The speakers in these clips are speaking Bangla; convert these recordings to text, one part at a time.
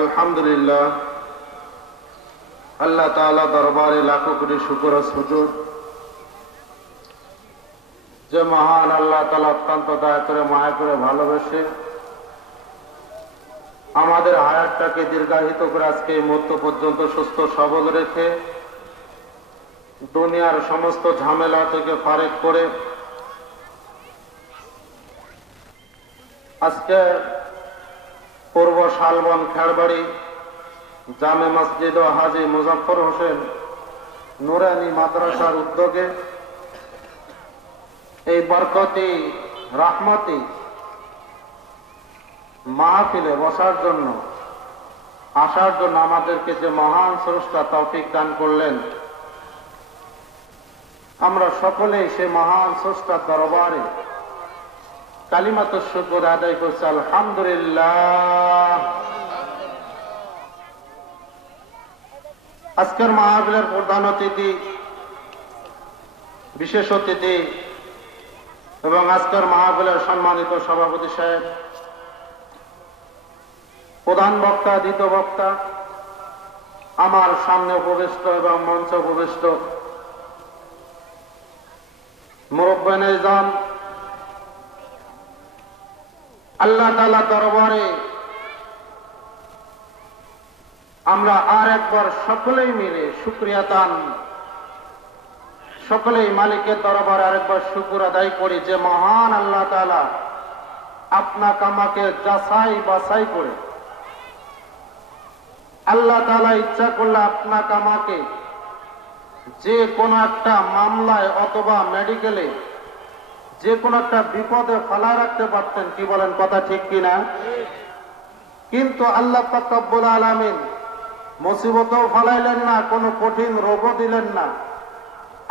আলহামদুলিল্লাহ, আল্লাহ তাআলা দরবারে লাখো কোটি শুকর ও সুজুদ যে মহান আল্লাহ তাআলা অত্যন্ত দয়া করে মায়া করে ভালোবেসে আমাদের হায়াতটাকে দীর্ঘায়িত করে আজকে এই মুহূর্ত পর্যন্ত সুস্থ সবল রেখে দুনিয়ার সমস্ত ঝামেলা থেকে ফারেক করে আজকে পূর্ব শালবন খেড়বাড়ি জামে মসজিদ ও হাজী মুজাফফর হোসেন নুরানি মাদ্রাসার উদ্যোগে এই বরকতি রাহমতি মাহফিলে বসার জন্য আসার জন্য আমাদেরকে যে মহান স্রষ্টা তৌফিক দান করলেন, আমরা সকলেই সেই মহান স্রষ্টার দরবারে কালিমাত শুকর আদায় করছি। আলহামদুলিল্লাহ। আজকের মাহফিলের প্রধান অতিথি, বিশেষ অতিথি এবং আজকের মাহফিলের সম্মানিত সভাপতি সাহেব, প্রধান বক্তা, দ্বিতীয় বক্তা, আমার সামনে উপবিষ্ট এবং মঞ্চে উপবিষ্ট মুরব্বিয়ানে ইজম, আল্লাহ তাআলা দরবারে আমরা আর একবার সকলেই মিলে শুকরিয়া দান, সকলেই মালিকের দরবারে আরেকবার শুকর আদায় করি যে মহান আল্লাহ তাআলা আপনাকে আমাকে যাচাই বাছাই করে আল্লাহ তাআলা ইচ্ছা করলে আপনাকে আমাকে যে কোনো একটা মামলায় অথবা মেডিকেলে যে কোনো একটা বিপদে ফেলা রাখতে পারতেন। কি বলেন, কথা ঠিক কিনা? কিন্তু আল্লাহ পাক রব্বুল আলামিন মুসিবতও ফলাইলেন না, কোনো কঠিন রোগও দিলেন না।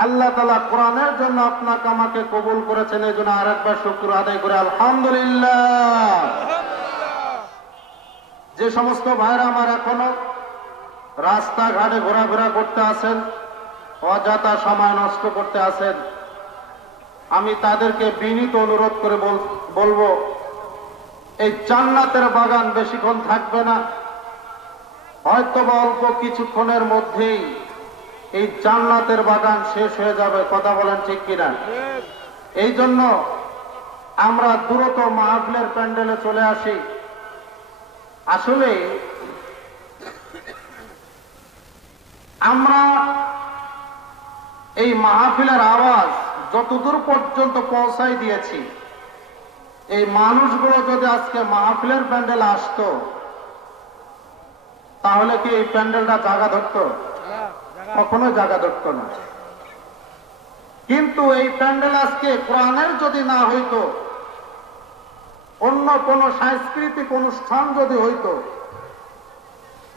আল্লাহ তাআলা কোরআনের জন্য আপনাকে আমাকে কবুল করেছেন, এই জন্য আরেকবার শুকর আদায় করে আলহামদুলিল্লাহ। যে সমস্ত ভাইরা আমার এখনো রাস্তাঘাটে ঘোরাফেরা করতে আছেন, অযথা সময় নষ্ট করতে আছেন, আমি তাদেরকে বিনীত অনুরোধ করে বলবো, এই জান্নাতের বাগান বেশিক্ষণ থাকবে না, হয়তো বা অল্প কিছুক্ষণের মধ্যেই এই জান্নাতের বাগান শেষ হয়ে যাবে। কথা বলেন ঠিক কিনা? এই জন্য আমরা দ্রুত মাহফিলের প্যান্ডেলে চলে আসি। আসলে আমরা এই মাহফিলের আওয়াজ যতদূর পর্যন্ত পৌঁছাই দিয়েছি, এই মানুষগুলো যদি আজকে মাহফিলের প্যান্ডেলে আসতো তাহলে কি এই প্যান্ডেলটা জায়গা ধরতো? কখনো জায়গা ধরতো না। কিন্তু এই প্যান্ডেল আজকে কোরআনের যদি না হইতো, অন্য কোন সাংস্কৃতিক অনুষ্ঠান যদি হইতো,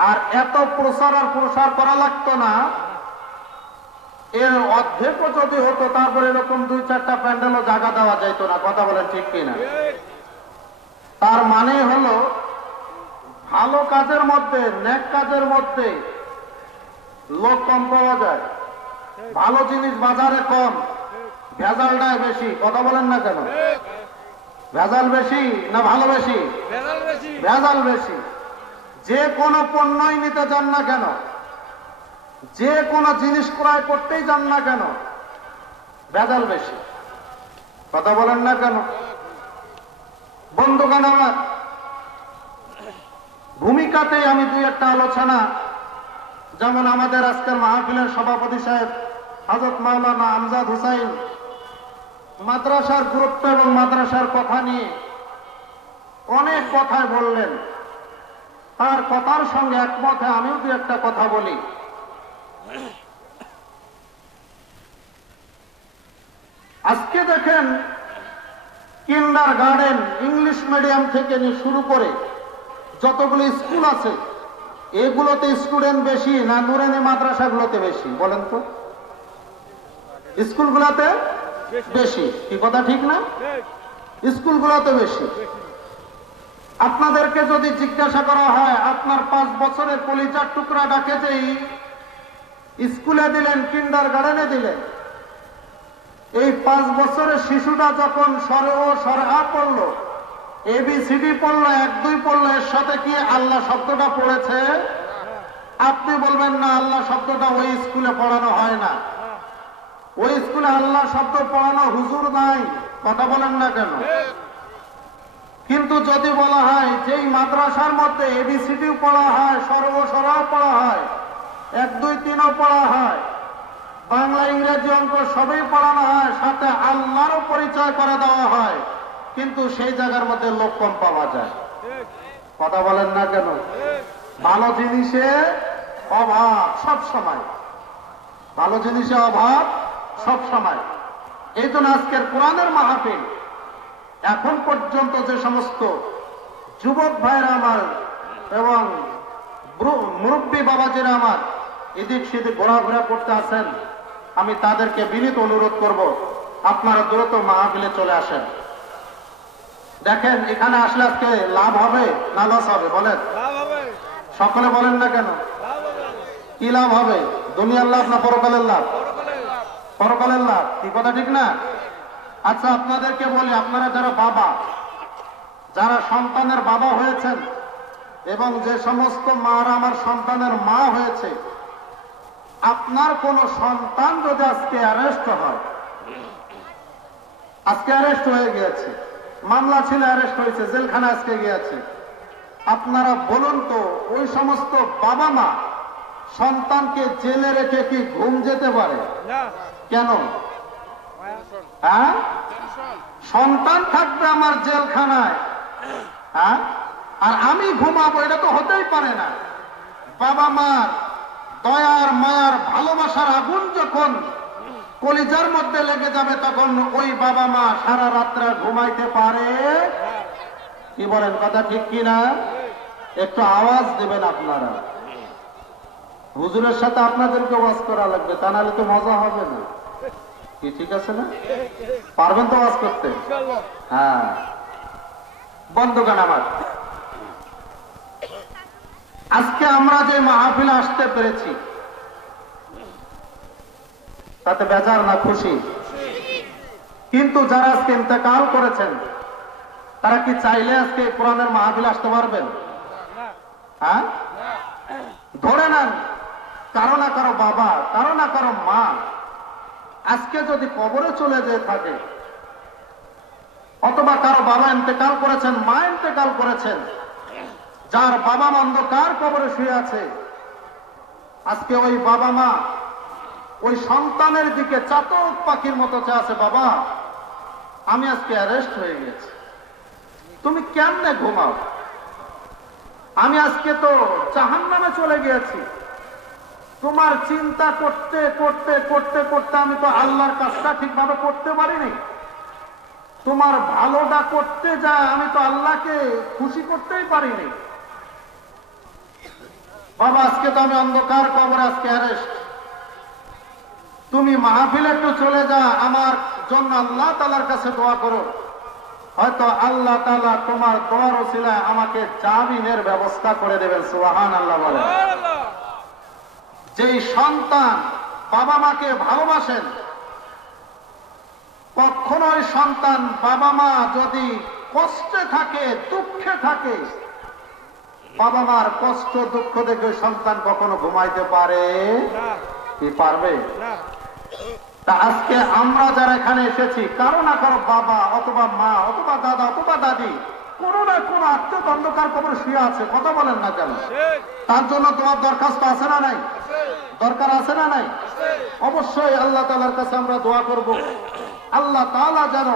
আর এত প্রচার আর প্রসার করা লাগতো না, এর অর্ধেকও যদি হতো, তারপরে এরকম 2-4টা প্যান্ডেলও জায়গা দেওয়া যাইত না। কথা বলেন ঠিক কিনা? তার মানে হলো ভালো কাজের মধ্যে, নেক কাজের মধ্যে লোক কম পাওয়া যায়, ভালো জিনিস বাজারে কম, ভেজালটাই বেশি। কথা বলেন না কেন? ভেজাল বেশি না ভালো বেশি? ভেজাল বেশি। যে কোনো পণ্যই নিতে যান না কেন, যে কোনো জিনিস ক্রয় করতেই যান না কেন, ভেজাল বেশি। কথা বলেন না কেন? বন্ধুগণ আমার, ভূমিকাতেই আমি 2-1টা আলোচনা, যেমন আমাদের আজকের মাহফিলের সভাপতি সাহেব হযরত মাওলানা আমজাদ হুসাইন মাদ্রাসার গুরুত্ব এবং মাদ্রাসার কথা নিয়ে অনেক কথাই বললেন। তার কথার সঙ্গে একমত হয়ে আমিও 2-1টা কথা বলি। আজকে দেখেন, কিন্ডার গার্ডেন, ইংলিশ মিডিয়াম থেকে নিয়ে শুরু করে যতগুলো স্কুল আছে, এগুলোতে স্টুডেন্ট বেশি না নুরানি মাদ্রাসাগুলোতে বেশি? বলেন তো। স্কুলগুলোতে বেশি। কি কথা ঠিক না? স্কুলগুলোতে বেশি। আপনাদেরকে যদি জিজ্ঞাসা করা হয়, আপনার 5 বছরের কলিজার টুকরাটাকে যেই স্কুলে দিলেন, কিন্ডার গার্ডেনে দিলেন, এই 5 বছরের শিশুটা যখন সরে ও সরে আ পড়লো, ABCD পড়লো, 1 2 পড়লো, এর সাথে কি আল্লাহ শব্দটা পড়েছে? আপনি বলবেন না, আল্লাহ শব্দটা ওই স্কুলে পড়ানো হয় না, ওই স্কুলে আল্লাহ শব্দ পড়ানো হুজুর নাই। কথা বলেন না কেন? কিন্তু যদি বলা হয় যেই মাদ্রাসার মধ্যে ABCD পড়া হয়, সর্বসরাও পড়া হয়, 1 2 3ও পড়া হয়, বাংলা ইংরেজি অঙ্ক সবই পড়ানো হয়, সাথে আল্লাহরও পরিচয় করে দেওয়া হয়, কিন্তু সেই জায়গার মধ্যে লোক কম পাওয়া যায়। কথা বলেন না কেন? ভালো জিনিসে অভাব সব সময়, ভালো জিনিসে অভাব সব সময়। এই জন্য আজকের কোরআনের মাহফিল, এখন পর্যন্ত যে সমস্ত যুবক ভাইরা আমার এবং মুরব্বী বাবাজিরা আমার এদিক সেদিক ঘোরাঘোরা করতে আছেন, আমি তাদেরকে বিনীত অনুরোধ করব, আপনারা দ্রুত মাহফিলে চলে আসেন। দেখেন এখানে আসলে আজকে লাভ হবে না লস হবে? বলেন, সকলে বলেন না কেন? কি লাভ হবে? দুনিয়ার লাভ না পরকালের লাভ? পরকালের লাভ। কি কথা ঠিক না? আচ্ছা আপনাদেরকে বলি, আপনারা যারা বাবা, যারা সন্তানের বাবা হয়েছেন, এবং যে সমস্ত মারা আমার সন্তানের মা হয়েছে, আপনার কোন সন্তান যদি আজকে অ্যারেস্ট হয়, আজকে অ্যারেস্ট হয়ে গিয়েছে, মামলা ছিল, অ্যারেস্ট হয়েছে, জেলখানা আজকে গিয়েছে, আপনারা বলুন তো ওই সমস্ত বাবা মা সন্তানকে জেলে রেখে কি ঘুম যেতে পারে? কেন? হ্যাঁ, সন্তান থাকবে আমার জেলখানায়, হ্যাঁ, আর আমি ঘুমাবো, এটা তো হতেই পারে না। বাবা মার দয়ার মায়ার ভালোবাসার আগুন যখন কলিজার মধ্যে লেগে যাবে, তখন ওই বাবা মা সারা রাত্রে ঘুমাইতে পারে? কি বলেন, কথা ঠিক কিনা? একটু আওয়াজ দেবেন আপনারা। হুজুরের সাথে আপনাদেরকে ওয়াজ করা লাগবে, তা নাহলে তো মজা হবে না। কি ঠিক আছে না? পারবেন তো ওয়াজ করতে? হ্যাঁ। বন্ধুগণ আমার, আজকে আমরা যে মাহফিলে আসতে পেরেছি, তাতে বেজার না খুশি? কিন্তু যারা আজকে ইন্তেকাল করেছেন, তারা কি চাইলে আজকে কোরআনের মাহফিলে আসতে পারবেন? হ্যাঁ, ধরে নেন কারো না কারো বাবা, কারো না কারো মা আজকে যদি কবরে চলে যেয়ে থাকে, অথবা কারো বাবা ইন্তেকাল করেছেন, মা ইন্তেকাল করেছেন, যার বাবা মা অন্ধকার কবরে শুয়ে আছে, আজকে ওই বাবা মা ওই সন্তানের দিকে চাতক পাখির মতো চেয়ে আছে, বাবা আমি আজকে অ্যারেস্ট হয়ে গেছি, তুমি কেমনে ঘুমাও? আমি আজকে তো জাহান্নামে চলে গিয়েছি। তোমার চিন্তা করতে করতে করতে করতে আমি তো আল্লাহর কাজটা ঠিকভাবে করতে পারিনি। তোমার ভালোটা করতে যা আমি তো আল্লাহকে খুশি করতেই পারিনি। বাবা আজকে তো আমি অন্ধকার কবরে, আজকে অ্যারেস্ট। তুমি মাহফিলে একটু চলে যা, আমার জন্য আল্লাহ তাআলার কাছে দোয়া করো, হয়তো আল্লাহ তাআলা তোমার দোয়ার ওসিলায় আমাকে জামিনের ব্যবস্থা করে দেবেন। সুবহানাল্লাহ বলে। যেই সন্তান বাবা মাকে ভালোবাসেন, কখনো ওই সন্তান বাবা মা যদি কষ্টে থাকে, দুঃখে থাকে, বাবা মার কষ্ট দুঃখ দেখে সন্তান কখনো ঘুমাইতে পারে কি? পারবে? তা আজকে আমরা যারা এখানে এসেছি, কারো না কারো বাবা অথবা মা অথবা দাদা অথবা দাদি কোন না কোন আত্মীয় অন্ধকার কবরে শুয়ে আছে। কথা বলেন না কেন? তার জন্য তোমার দরখাস্ত আছে না নাই? দরকার আছে না নাই? অবশ্যই আল্লাহ তাআলার কাছে আমরা দোয়া করব, আল্লাহ তাআলা যেন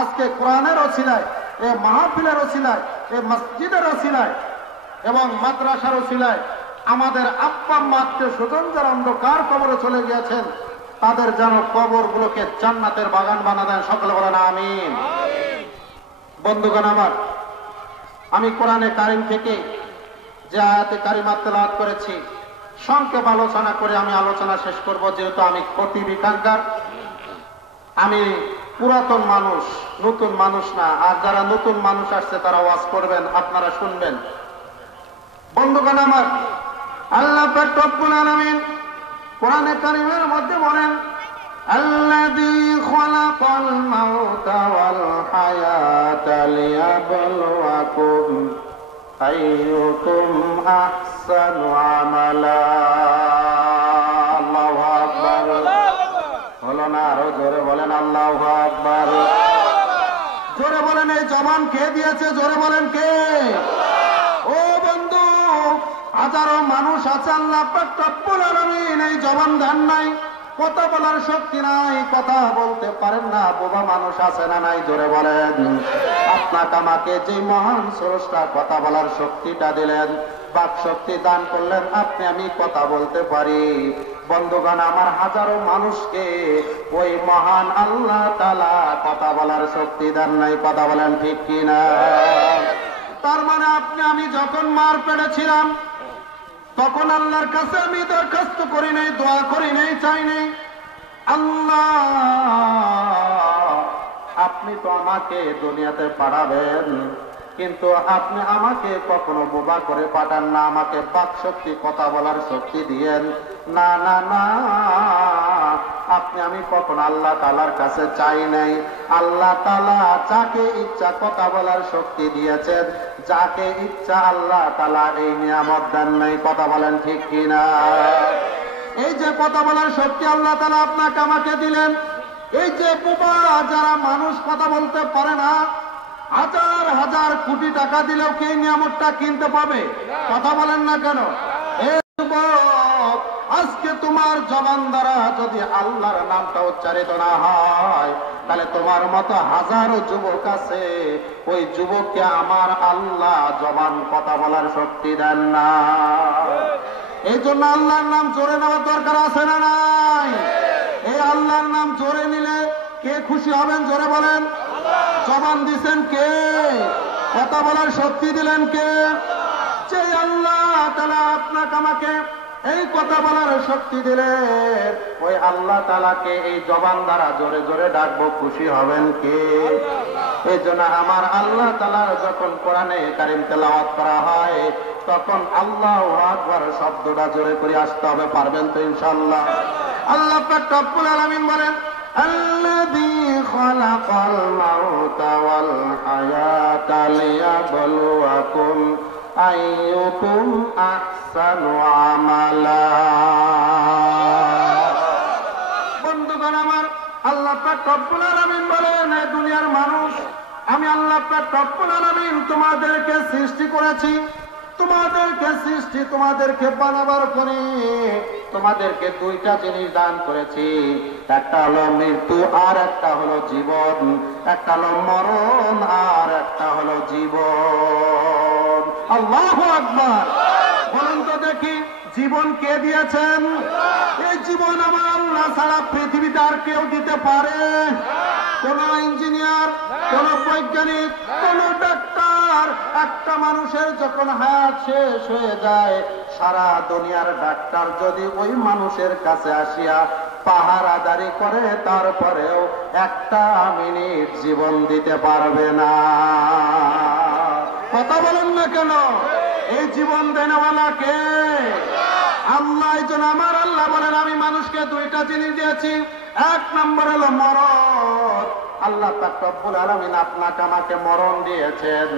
আজকে কোরআনের ওসিলায়, এই মাহফিলের ওসিলায়, এই মসজিদের ওসিলায় এবং মাদ্রাসার ওসিলায় আমাদের আব্বা আম্মা আত্মীয় স্বজন যারা অন্ধকার কবরে চলে গিয়েছেন, তাদের যেন কবরগুলোকে জান্নাতের বাগান বানা দেন। সকলে বলেন আমিন। বন্ধুগণ আমার, আমি কোরআনে কারিম থেকে যে আয়াতে কারিমা তেলাওয়াত করেছি, সংক্ষেপ আলোচনা করে আমি আলোচনা শেষ করব। যেহেতু আমি ক্ষতি বিকাঙ্গার, আমি পুরাতন মানুষ, নতুন মানুষ না। আর যারা নতুন মানুষ আসছে তারা ওয়াজ করবেন, আপনারা শুনবেন। বন্ধুগণ আমার, আল্লাহ পাক রব্বুল আলামিন কোরআনে কারিমের মধ্যে বলেন, الذي خلق الموت والحياة ليبلوكم أيكم أحسن عملا الله أكبر বলো না আরো জোরে বলেন আল্লাহু আকবার জোরে বলেন এই জবান কে দিয়েছে জোরে বলেন কে ও বন্ধু হাজারো মানুষ আছে আল্লাহ পাক রব্বুল আলামিন এই জবান দেন নাই কথা বলার শক্তি নাই কথা বলতে পারেন না বোবা মানুষ আছে না নাই জোরে বলেন আপনাকে আমাকে যে মহান স্রষ্টা কথা বলার শক্তিটা দিলেন বাক শক্তি দান করলেন আপনি আমি কথা বলতে পারি বন্ধুগণ আমার হাজারো মানুষকে ওই মহান আল্লাহ তাআলা কথা বলার শক্তি দেন নাই কথা বলেন ঠিক কিনা তার মানে আপনি আমি যখন মার পেটে ছিলাম তখন আল্লাহর কাছে আমি দরখাস্ত করি নাই দোয়া করি নাই চাই নাই আল্লাহ আপনি তো আমাকে দুনিয়াতে পাঠাবেন কিন্তু আপনি আমাকে কখনো বোবা করে পাঠান না আমাকে বাক শক্তি কথা বলার শক্তি দিয়েন না না না আপনি আমি কখনো আল্লাহ তাআলার কাছে চাই নাই আল্লাহ তাআলা যাকে ইচ্ছা কথা বলার শক্তি দিয়েছেন যাকে ইচ্ছা আল্লাহ তাআলা এই নিয়ামত দেন নাই কথা বলেন ঠিক কিনা এই যে কথা বলার শক্তি আল্লাহ তাআলা আপনাকে আমাকে দিলেন এই যে বোবা যারা মানুষ কথা বলতে পারে না হাজার হাজার কোটি টাকা দিলেও কি নিয়ামতটা কিনতে পাবে কথা বলেন না কেন আজকে তোমার জবান দ্বারা যদি আল্লাহর নামটা উচ্চারিত না হয় তাহলে তোমার মতো হাজারো যুবক আছে ওই যুবককে আমার আল্লাহ জবান কথা বলার শক্তি দেন না এই জন্য আল্লাহর নাম জোরে নেওয়ার দরকার আছে না নাই এই আল্লাহর নাম জোরে নিলে কে খুশি হবেন জোরে বলেন জবান দিছেন কে কথা বলার শক্তি দিলেন কে যে আল্লাহ তাআলা আপনাকে আমাকে এই কথা বলার শক্তি দিলেন ওই আল্লাহ তাআলাকে এই জবান দ্বারা জোরে জোরে ডাকবো খুশি হবেন কে এই জন্য আমার আল্লাহ তাআলার যখন কোরআনে কারীম তেলাওয়াত করা হয় তখন আল্লাহু আকবার শব্দটা জোরে করে আসতে হবে পারবেন তো ইনশাআল্লাহ আল্লাহ পাক রব্বুল আলামিন বলেন الذي خلق الموت والحياة ليبلوكم أيكم أحسن عملا বন্ধুগণ আমার আল্লাহ পাক রব্বুল আলামিন বলেন এই দুনিয়ার মানুষ আমি আল্লাহ পাক রব্বুল আলামিন তোমাদেরকে সৃষ্টি করেছি তোমাদেরকে বানাবার পরে তোমাদেরকে দুইটা জিনিস দান করেছি একটা হলো মৃত্যু আর একটা হলো জীবন একটা হলো মরণ আর একটা হলো জীবন আল্লাহু আকবার বলেন তো দেখি জীবন কে দিয়েছেন এই জীবন আমার আল্লাহ ছাড়া পৃথিবীতে আর কেউ দিতে পারে কোন ইঞ্জিনিয়ার কোন বৈজ্ঞানিক কোন ডাক্তার একটা মানুষের যখন হায়াত শেষ হয়ে যায় সারা দুনিয়ার ডাক্তার যদি ওই মানুষের কাছে আসিয়া পাহারাদারি করে তারপরেও একটা মিনিট জীবন দিতে পারবে না কথা বলেন না কেন এই জীবন দেনওয়ালা কে আল্লাহ এই জন্য আমার আল্লাহ বলেন আমি মানুষকে দুইটা জিনিস দিয়েছি এক নম্বর হলো মরণ আল্লাহ পাক রব্বুল আলামিন আপনাকে আমাকে মরণ দিয়েছেন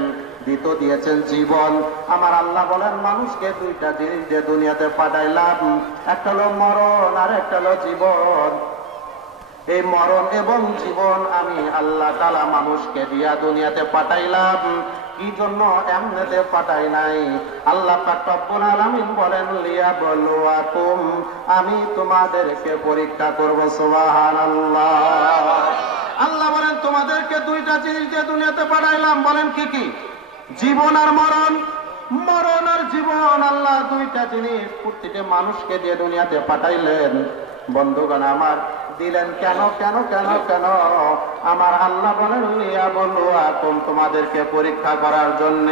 দ্বিতীয় দিয়েছেন জীবন আমার আল্লাহ বলেন মানুষকে দুইটা জিনিস দিয়ে দুনিয়াতে পাঠাইলাম একটা হলো মরণ আর একটা হলো জীবন এই মরণ এবং জীবন আমি আল্লাহ তাআলা মানুষকে দিয়া দুনিয়াতে পাঠাইলাম কি জন্য এমনিতে পাঠাই নাই আল্লাহ পাক রব্বুল আলামিন বলেন লিয়াবলুয়াকুম আমি তোমাদেরকে পরীক্ষা করব সুবহানাল্লাহ আল্লাহ বলেন তোমাদেরকে দুইটা জিনিস দিয়ে দুনিয়াতে পাঠাইলাম বলেন কি কি জীবন আর মরণ মরণ আর জীবন আল্লাহ দুইটা জিনিস প্রত্যেকটা মানুষকে দিয়ে দুনিয়াতে পাঠাইলেন বন্ধুগণ আমার দিলেন কেন কেন কেন কেন আমার আল্লাহ বলেন লিয়াবলুয়াকুম তোমাদেরকে পরীক্ষা করার জন্য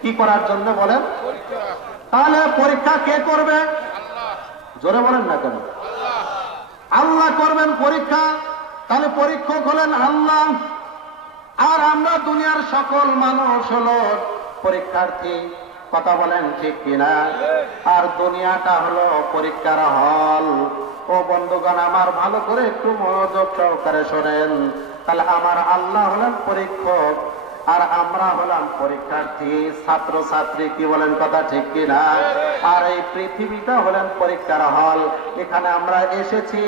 কি করার জন্য বলেন তাহলে পরীক্ষা কে করবে জোরে বলেন না কেন আল্লাহ করবেন পরীক্ষা তাহলে পরীক্ষক হলেন আল্লাহ আর আমরা দুনিয়ার সকল মানুষ হলো পরীক্ষার্থী কথা বলেন ঠিক কিনা? আর দুনিয়াটা হলো পরীক্ষার হল। ও বন্ধুগণ আমার, ভালো করে একটু মনোযোগ সহকারে শোনেন। তাহলে আমার আল্লাহ হলেন পরীক্ষক, আর আমরা হলাম পরীক্ষার্থী, ছাত্র ছাত্রী। কি বলেন কথা ঠিক কিনা? আর এই পৃথিবীটা হলেন পরীক্ষার হল। এখানে আমরা এসেছি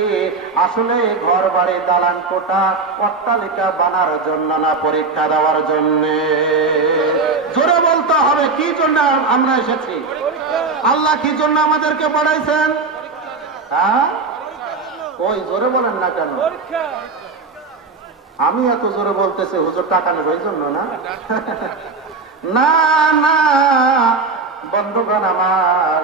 আসলে ঘর বাড়ি দালান কোঠা অট্টালিকা বানার জন্য না, পরীক্ষা দেওয়ার জন্য। জোরে বলতে হবে কি জন্য আমরা এসেছি। আল্লাহ কি জন্য আমাদেরকে পড়াইছেন? হ্যাঁ, ওই জোরে বলেন না কেন? আমি এত জোরে বলতেছি, হুজুর টাকা নেব এই জন্য না? না না বন্ধুগণ আমার,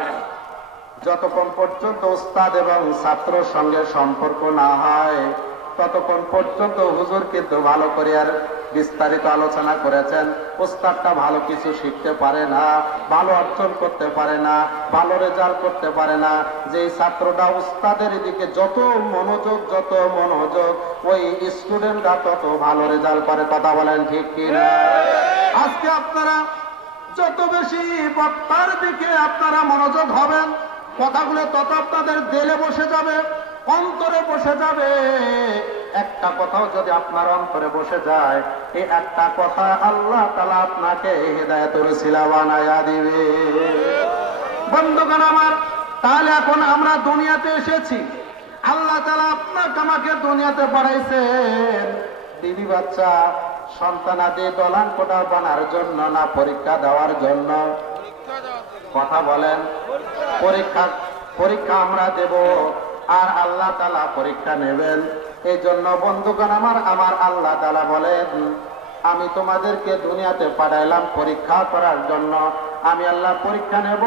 যতক্ষণ পর্যন্ত ওস্তাদ এবং ছাত্রর সঙ্গে সম্পর্ক না হয় ততক্ষণ পর্যন্ত হুজুর কিন্তু ভালো করে আর বিস্তারিত আলোচনা করেছেন। ওস্তাদটা ভালো কিছু শিখতে পারে না, ভালো অর্জন করতে পারে না, ভালো রেজাল্ট করতে পারে না। যে ছাত্রটা ওস্তাদের দিকে যত মনোযোগ ওই স্টুডেন্টরা তত ভালো রেজাল্ট করে। কথা বলেন ঠিক কিনা? আজকে আপনারা যত বেশি বক্তার দিকে আপনারা মনোযোগ হবেন, কথাগুলো তত আপনাদের দিলে বসে যাবে, অন্তরে বসে যাবে। একটা কথাও যদি আপনার অন্তরে বসে যায়, এই একটা কথা আল্লাহ তাআলা আপনাকে হিদায়াতের উসিলা বানায়া দিবে। বন্ধুগণ আমার, তাহলে এখন আমরা দুনিয়াতে এসেছি, আল্লাহ তাআলা আপনাকে আমাকে দুনিয়াতে পাঠাইছেন বিবি বাচ্চা সন্তানাদি দলান কোঠা বানার জন্য না পরীক্ষা দেওয়ার জন্য? কথা বলেন। পরীক্ষা আমরা দেব, আর আল্লাহ তাআলা পরীক্ষা নেবেন। এই জন্য বন্ধুগণ আমার আল্লাহ তাআলা বলেন, আমি তোমাদেরকে দুনিয়াতে পাঠাইলাম পরীক্ষা করার জন্য। আমি আল্লাহ পরীক্ষা নেব,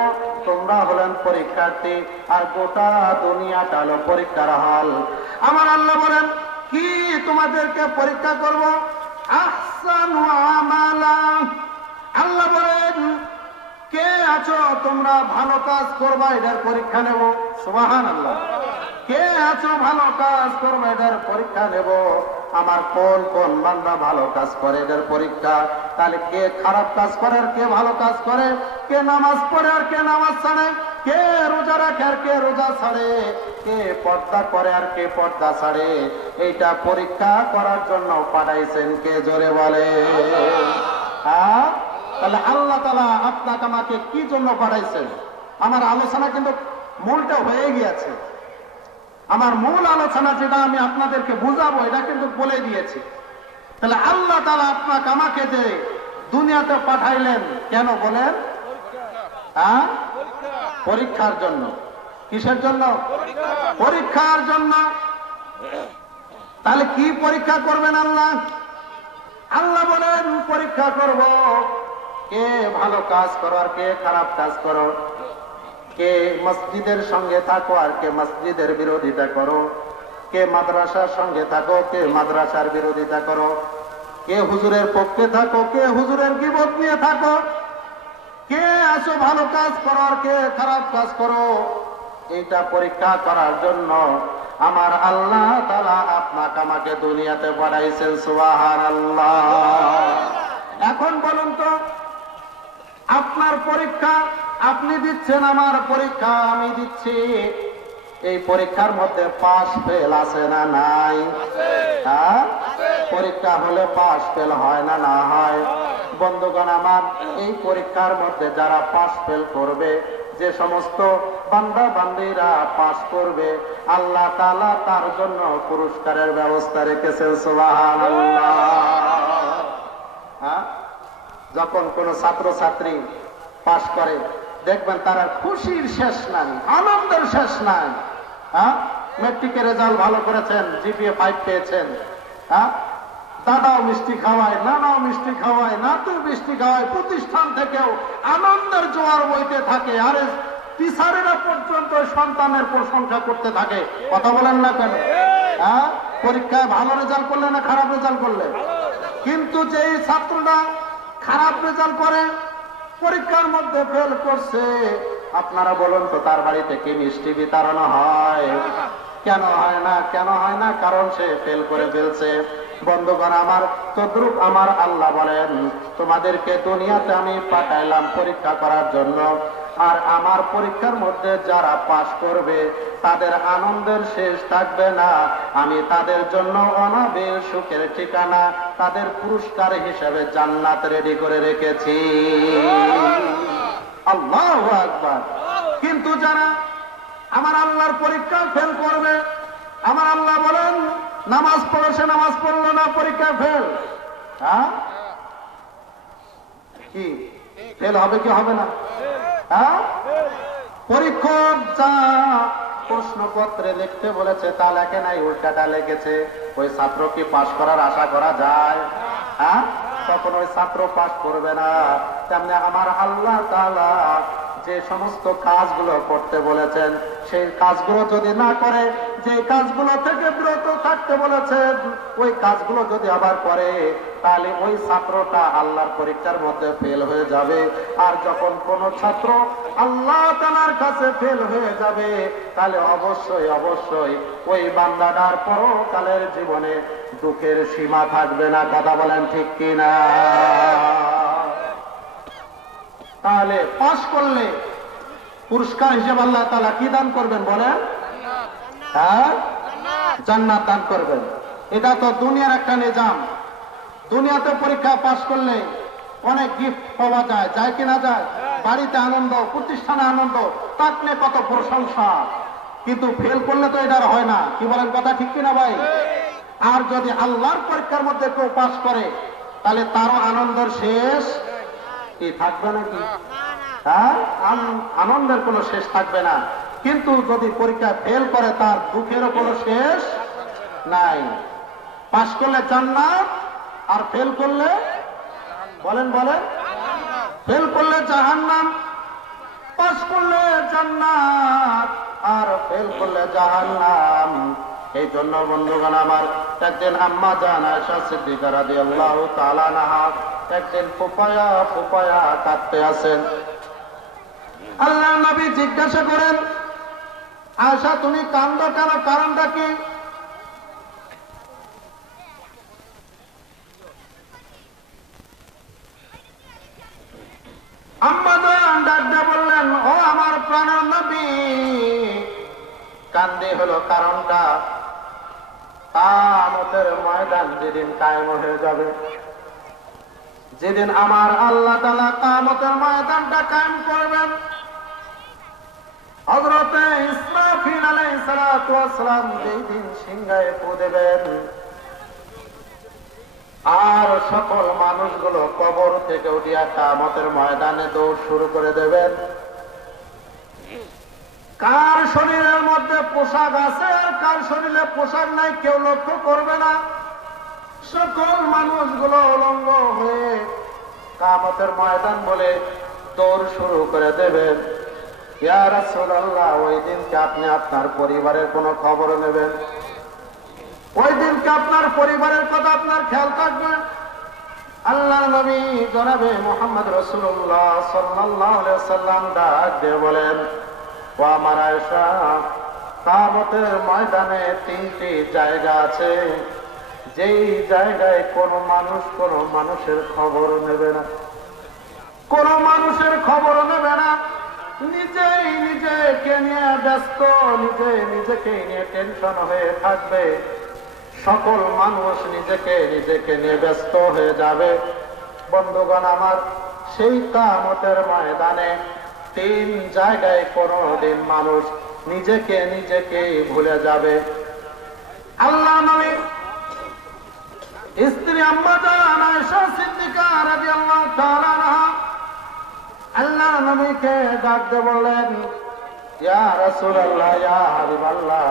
তোমরা হলেন পরীক্ষার্থী, আর গোটা দুনিয়াটা হলো পরীক্ষার হল। আমার আল্লাহ বলেন, কি তোমাদেরকে পরীক্ষা করব? আহসানু আমালা। আল্লাহ বলেন, কে আছো তোমরা ভালো কাজ করবা, এটার পরীক্ষা নেব। সুবহানাল্লাহ। কে আছো ভালো কাজ করবা, এটার পরীক্ষা নেব। আমার কোন কোন বান্দা ভালো কাজ করে, এটার পরীক্ষা। তাহলে কে খারাপ কাজ করে আর কে ভালো কাজ করে, কে নামাজ পড়ে আর কে নামাজ ছাড়ে, কে রোজা রাখে আর কে রোজা ছাড়ে, কে পর্দা করে আর কে পর্দা ছাড়ে, এইটা পরীক্ষা করার জন্য পাঠাইছেন কে? জোরে বলে। হ্যাঁ, তাহলে আল্লাহ তাআলা আপনাকে আমাকে কি জন্য পাঠাইছেন? আমার আলোচনা কিন্তু মূলটা হয়ে গিয়েছে। আমার মূল আলোচনা যেটা আমি আপনাদেরকে বুঝাবো এটা কিন্তু বলে দিয়েছি। তাহলে আল্লাহ তাআলা আপনাকে আমাকে যে দুনিয়াতে পাঠাইলেন কেন বলেন? হ্যাঁ, পরীক্ষার জন্য। কিসের জন্য? পরীক্ষার জন্য। তাহলে কি পরীক্ষা করবেন আল্লাহ? আল্লাহ বলেন পরীক্ষা করব কে ভালো কাজ করো আর কে খারাপ কাজ করো, কে মসজিদের সঙ্গে থাকো আর কে মসজিদের বিরোধিতা করো, কে মাদ্রাসার সঙ্গে থাকো কে মাদ্রাসার বিরোধিতা করো, কে হুজুরের পক্ষে থাকো কে হুজুরের গীবত নিয়ে থাকো, কে আছো ভালো কাজ করো আর কে খারাপ কাজ করো। এইটা পরীক্ষা করার জন্য আমার আল্লাহ তাআলা আপনাকে আমাকে দুনিয়াতে পাঠাইছেন। সুবহানাল্লাহ। এখন বলুন তো, আপনার পরীক্ষা আপনি দিচ্ছেন, আমার পরীক্ষা আমি দিচ্ছি, এই পরীক্ষার মধ্যে পাস ফেল আছে না নাই? হ্যাঁ, পরীক্ষা হলে পাস ফেল হয় না না হয়? বন্ধুগণ আমার, এই পরীক্ষার মধ্যে যারা পাস ফেল করবে, যে সমস্ত বান্দা বান্দীরা পাস করবে, আল্লাহ তাআলা তার জন্য পুরস্কারের ব্যবস্থা রেখেছেন। সুবহানাল্লাহ। হ্যাঁ, যখন কোন ছাত্র ছাত্রী পাস করে দেখবেন তারা খুশির শেষ নাই, আনন্দের শেষ নাই। হ্যাঁ, মেট্রিকের রেজাল্ট ভালো করেছেন, জিপিএ 5 পেয়েছেন। হ্যাঁ, দাদাও মিষ্টি খাওয়ায়, নানাও মিষ্টি খাওয়ায়, নাতু মিষ্টি খাওয়ায়, প্রতিষ্ঠান থেকেও আনন্দের জোয়ার বইতে থাকে। আরে টিচারেরা পর্যন্ত সন্তানের প্রশংসা করতে থাকে। কথা বলেন না কেন? হ্যাঁ, পরীক্ষায় ভালো রেজাল্ট করলে না খারাপ রেজাল্ট করলে? কিন্তু যেই ছাত্ররা খারাপ রেজাল্ট করে, পরীক্ষার মধ্যে ফেল করছে, আপনারা বলুন তো তার বাড়িতে কি মিষ্টি বিতরণ হয়? কেন হয় না? কেন হয় না? কারণ সে ফেল করে ফেলছে। বন্ধুগণ আমার, তদ্রূপ আমার আল্লাহ বলেন, তোমাদেরকে দুনিয়াতে আমি পাঠাইলাম পরীক্ষা করার জন্য, আর আমার পরীক্ষার মধ্যে যারা পাশ করবে তাদের আনন্দের শেষ থাকবে না। আমি তাদের জন্য অনাবিল সুখের ঠিকানা, তাদের পুরস্কার হিসেবে জান্নাত রেডি করে রেখেছি। আল্লাহু আকবার। কিন্তু যারা আমার আল্লাহর পরীক্ষা ফেল করবে, আমার আল্লাহ বলেন নামাজ পড়ে সে নামাজ পড়লো না, পরীক্ষা ফেল। হ্যাঁ, কি ফেল হবে কি হবে না? হ্যাঁ, পরীক্ষক যা প্রশ্নপত্রে লিখতে বলেছে তা লেখে নাই, উল্টাটা লিখেছে, ওই ছাত্র কি পাশ করার আশা করা যায়? হ্যাঁ, তখন ওই ছাত্র পাশ করবে না। তেমনি আমার আল্লাহ তাআলা যে সমস্ত কাজগুলো করতে বলেছেন সেই কাজগুলো যদি না করে, যে কাজগুলো থেকে বিরত থাকতে বলেছেন ওই কাজগুলো যদি আবার করে, তাহলে ওই ছাত্রটা আল্লাহর পরীক্ষার মধ্যে ফেল হয়ে যাবে। আর যখন কোন ছাত্র আল্লাহ তাআলার কাছে ফেল হয়ে যাবে, তাহলে অবশ্যই অবশ্যই ওই বান্দাটার পরকালের জীবনে দুঃখের সীমা থাকবে না। কথা বলেন ঠিক কিনা? তাহলে পাশ করলে পুরস্কার হিসেবে আল্লাহ তাআলা কি দান করবেন বলেন? হ্যাঁ, জান্নাত দান করবেন। এটা তো দুনিয়ার একটা নিজাম। দুনিয়াতে পরীক্ষা পাশ করলে অনেক গিফট পাওয়া যায়, যায় কিনা যায়? বাড়িতে আনন্দ, প্রতিষ্ঠানে আনন্দ, থাকলে কত প্রশংসা। কিন্তু ফেল করলে তো এটা হয় না। কি বলেন, কথা ঠিক কিনা ভাই? আর যদি আল্লাহর পরীক্ষার মধ্যে কেউ পাশ করে, তাহলে তারও আনন্দের শেষ কি থাকবে নাকি? হ্যাঁ, আনন্দের কোনো শেষ থাকবে না। কিন্তু যদি পরীক্ষা ফেল করে, তার দুঃখেরও কোনো শেষ নাই। পাশ করলে জান্নাত, আর ফেল করলে বলেন বলেন, ফেল করলে জাহান্নাম। পাশ করলে জান্নাত, আর ফেল করলে জাহান্নাম। এই জন্য বন্ধুগণ আমার, একদিন আম্মা জান আয়েশা সিদ্দিকা রাদিয়াল্লাহু তাআলা আনহা একদিন ফুপায়া কাঁদতে আছেন। আল্লাহর নবী জিজ্ঞাসা করেন, আয়েশা তুমি কাঁদো কেন, কারণটা কি? আম্মা জান ডাক দিয়ে বললেন, ও আমার প্রাণের নবী, কান্দে হলো কারণটা, কিয়ামতের ময়দান যেদিন কায়েম হয়ে যাবে, যেদিন আমার আল্লাহ তাআলা কিয়ামতের ময়দানটা কায়েম করবেন, হযরতে ইসরাফিল আলাইহিস সালাতু ওয়াস সালাম যেই দিন সিংহায় ফু দেবেন, আর সকল মানুষগুলো কবর থেকে উঠিয়া কিয়ামতের ময়দানে দৌড় শুরু করে দেবেন। কার শরীরের মধ্যে পোশাক আছে আর কার শরীরে পোশাক নাই কেউ লক্ষ্য করবে না। সকল মানুষগুলো উলঙ্গ হয়ে কিয়ামতের ময়দান বলে দৌড় শুরু করে দেবেন। ইয়া রাসূলুল্লাহ, ওই দিনকে আপনি আপনার পরিবারের কোনো খবর নেবেন? ওই দিনকে আপনার পরিবারের কথা আপনার খেয়াল থাকবে? আল্লাহর নবী জনাবে মুহাম্মদ রাসূলুল্লাহ সাল্লাল্লাহু আলাইহি ওয়াসাল্লাম ডাক দিয়ে বলেন, ও আমার আয়েশা, কিয়ামতের ময়দানে তিনটি জায়গা আছে, যেই জায়গায় কোনো মানুষের খবর নেবে না, কোনো মানুষের খবর নেবে না। নিজেই নিজেকে নিয়ে ব্যস্ত, নিজেকে নিয়ে টেনশন হয়ে থাকবে। সকল মানুষ নিজেকে নিয়ে ব্যস্ত হয়ে যাবে। বন্ধুগণ আমার, সেই কিয়ামতের ময়দানে তিন জায়গায় কোনদিন মানুষ নিজেকে ভুলে যাবে। আল্লাহ নবী স্ত্রী আম্মা জান আয়েশা সিদ্দিকা রাদিয়াল্লাহু তাআলা আনহা আল্লাহ নবীকে ডাক দিয়ে বললেন, ইয়া রাসূলুল্লাহ, ইয়া হাবিবাল্লাহ,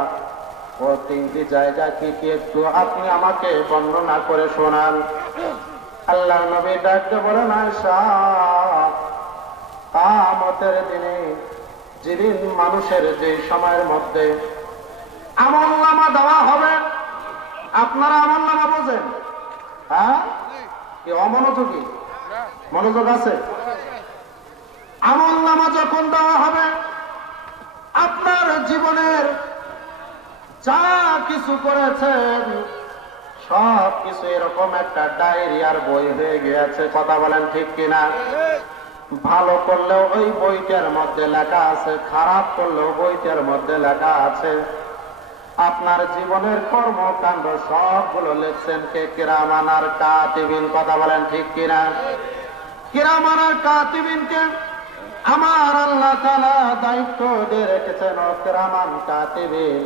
ও তিনটি জায়গা কি কি একটু আপনি আমাকে বর্ণনা করে শোনান। আল্লাহ নবী ডাক দিয়ে বলেন, আয়েশা, কিয়ামতের দিনে যেদিন মানুষের যে সময়ের মধ্যে আমলনামা দেওয়া হবে, আপনারা আমলনামা বোঝেন? হ্যাঁ, কি অমনোযোগী? মনোযোগ আছে? আমলনামা যখন দেওয়া হবে, আপনার জীবনের যা কিছু করেছেন সব কিছু এরকম একটা ডায়রিয়ার বই হয়ে গিয়েছে। কথা বলেন ঠিক কিনা? ভালো করলেও ওই বইটার মধ্যে লেখা আছে, খারাপ করলেও বইটার মধ্যে লেখা আছে। আপনার জীবনের কর্মকাণ্ড সবগুলো লিখছেন কে? কিরামান আর কাতিবিন। কথা বলেন ঠিক কিনা? কিরামান আর কাতিবিনকে আমার আল্লাহ তাআলা দায়িত্ব দিয়ে রেখেছেন। ও কিরামান কাতিবিন,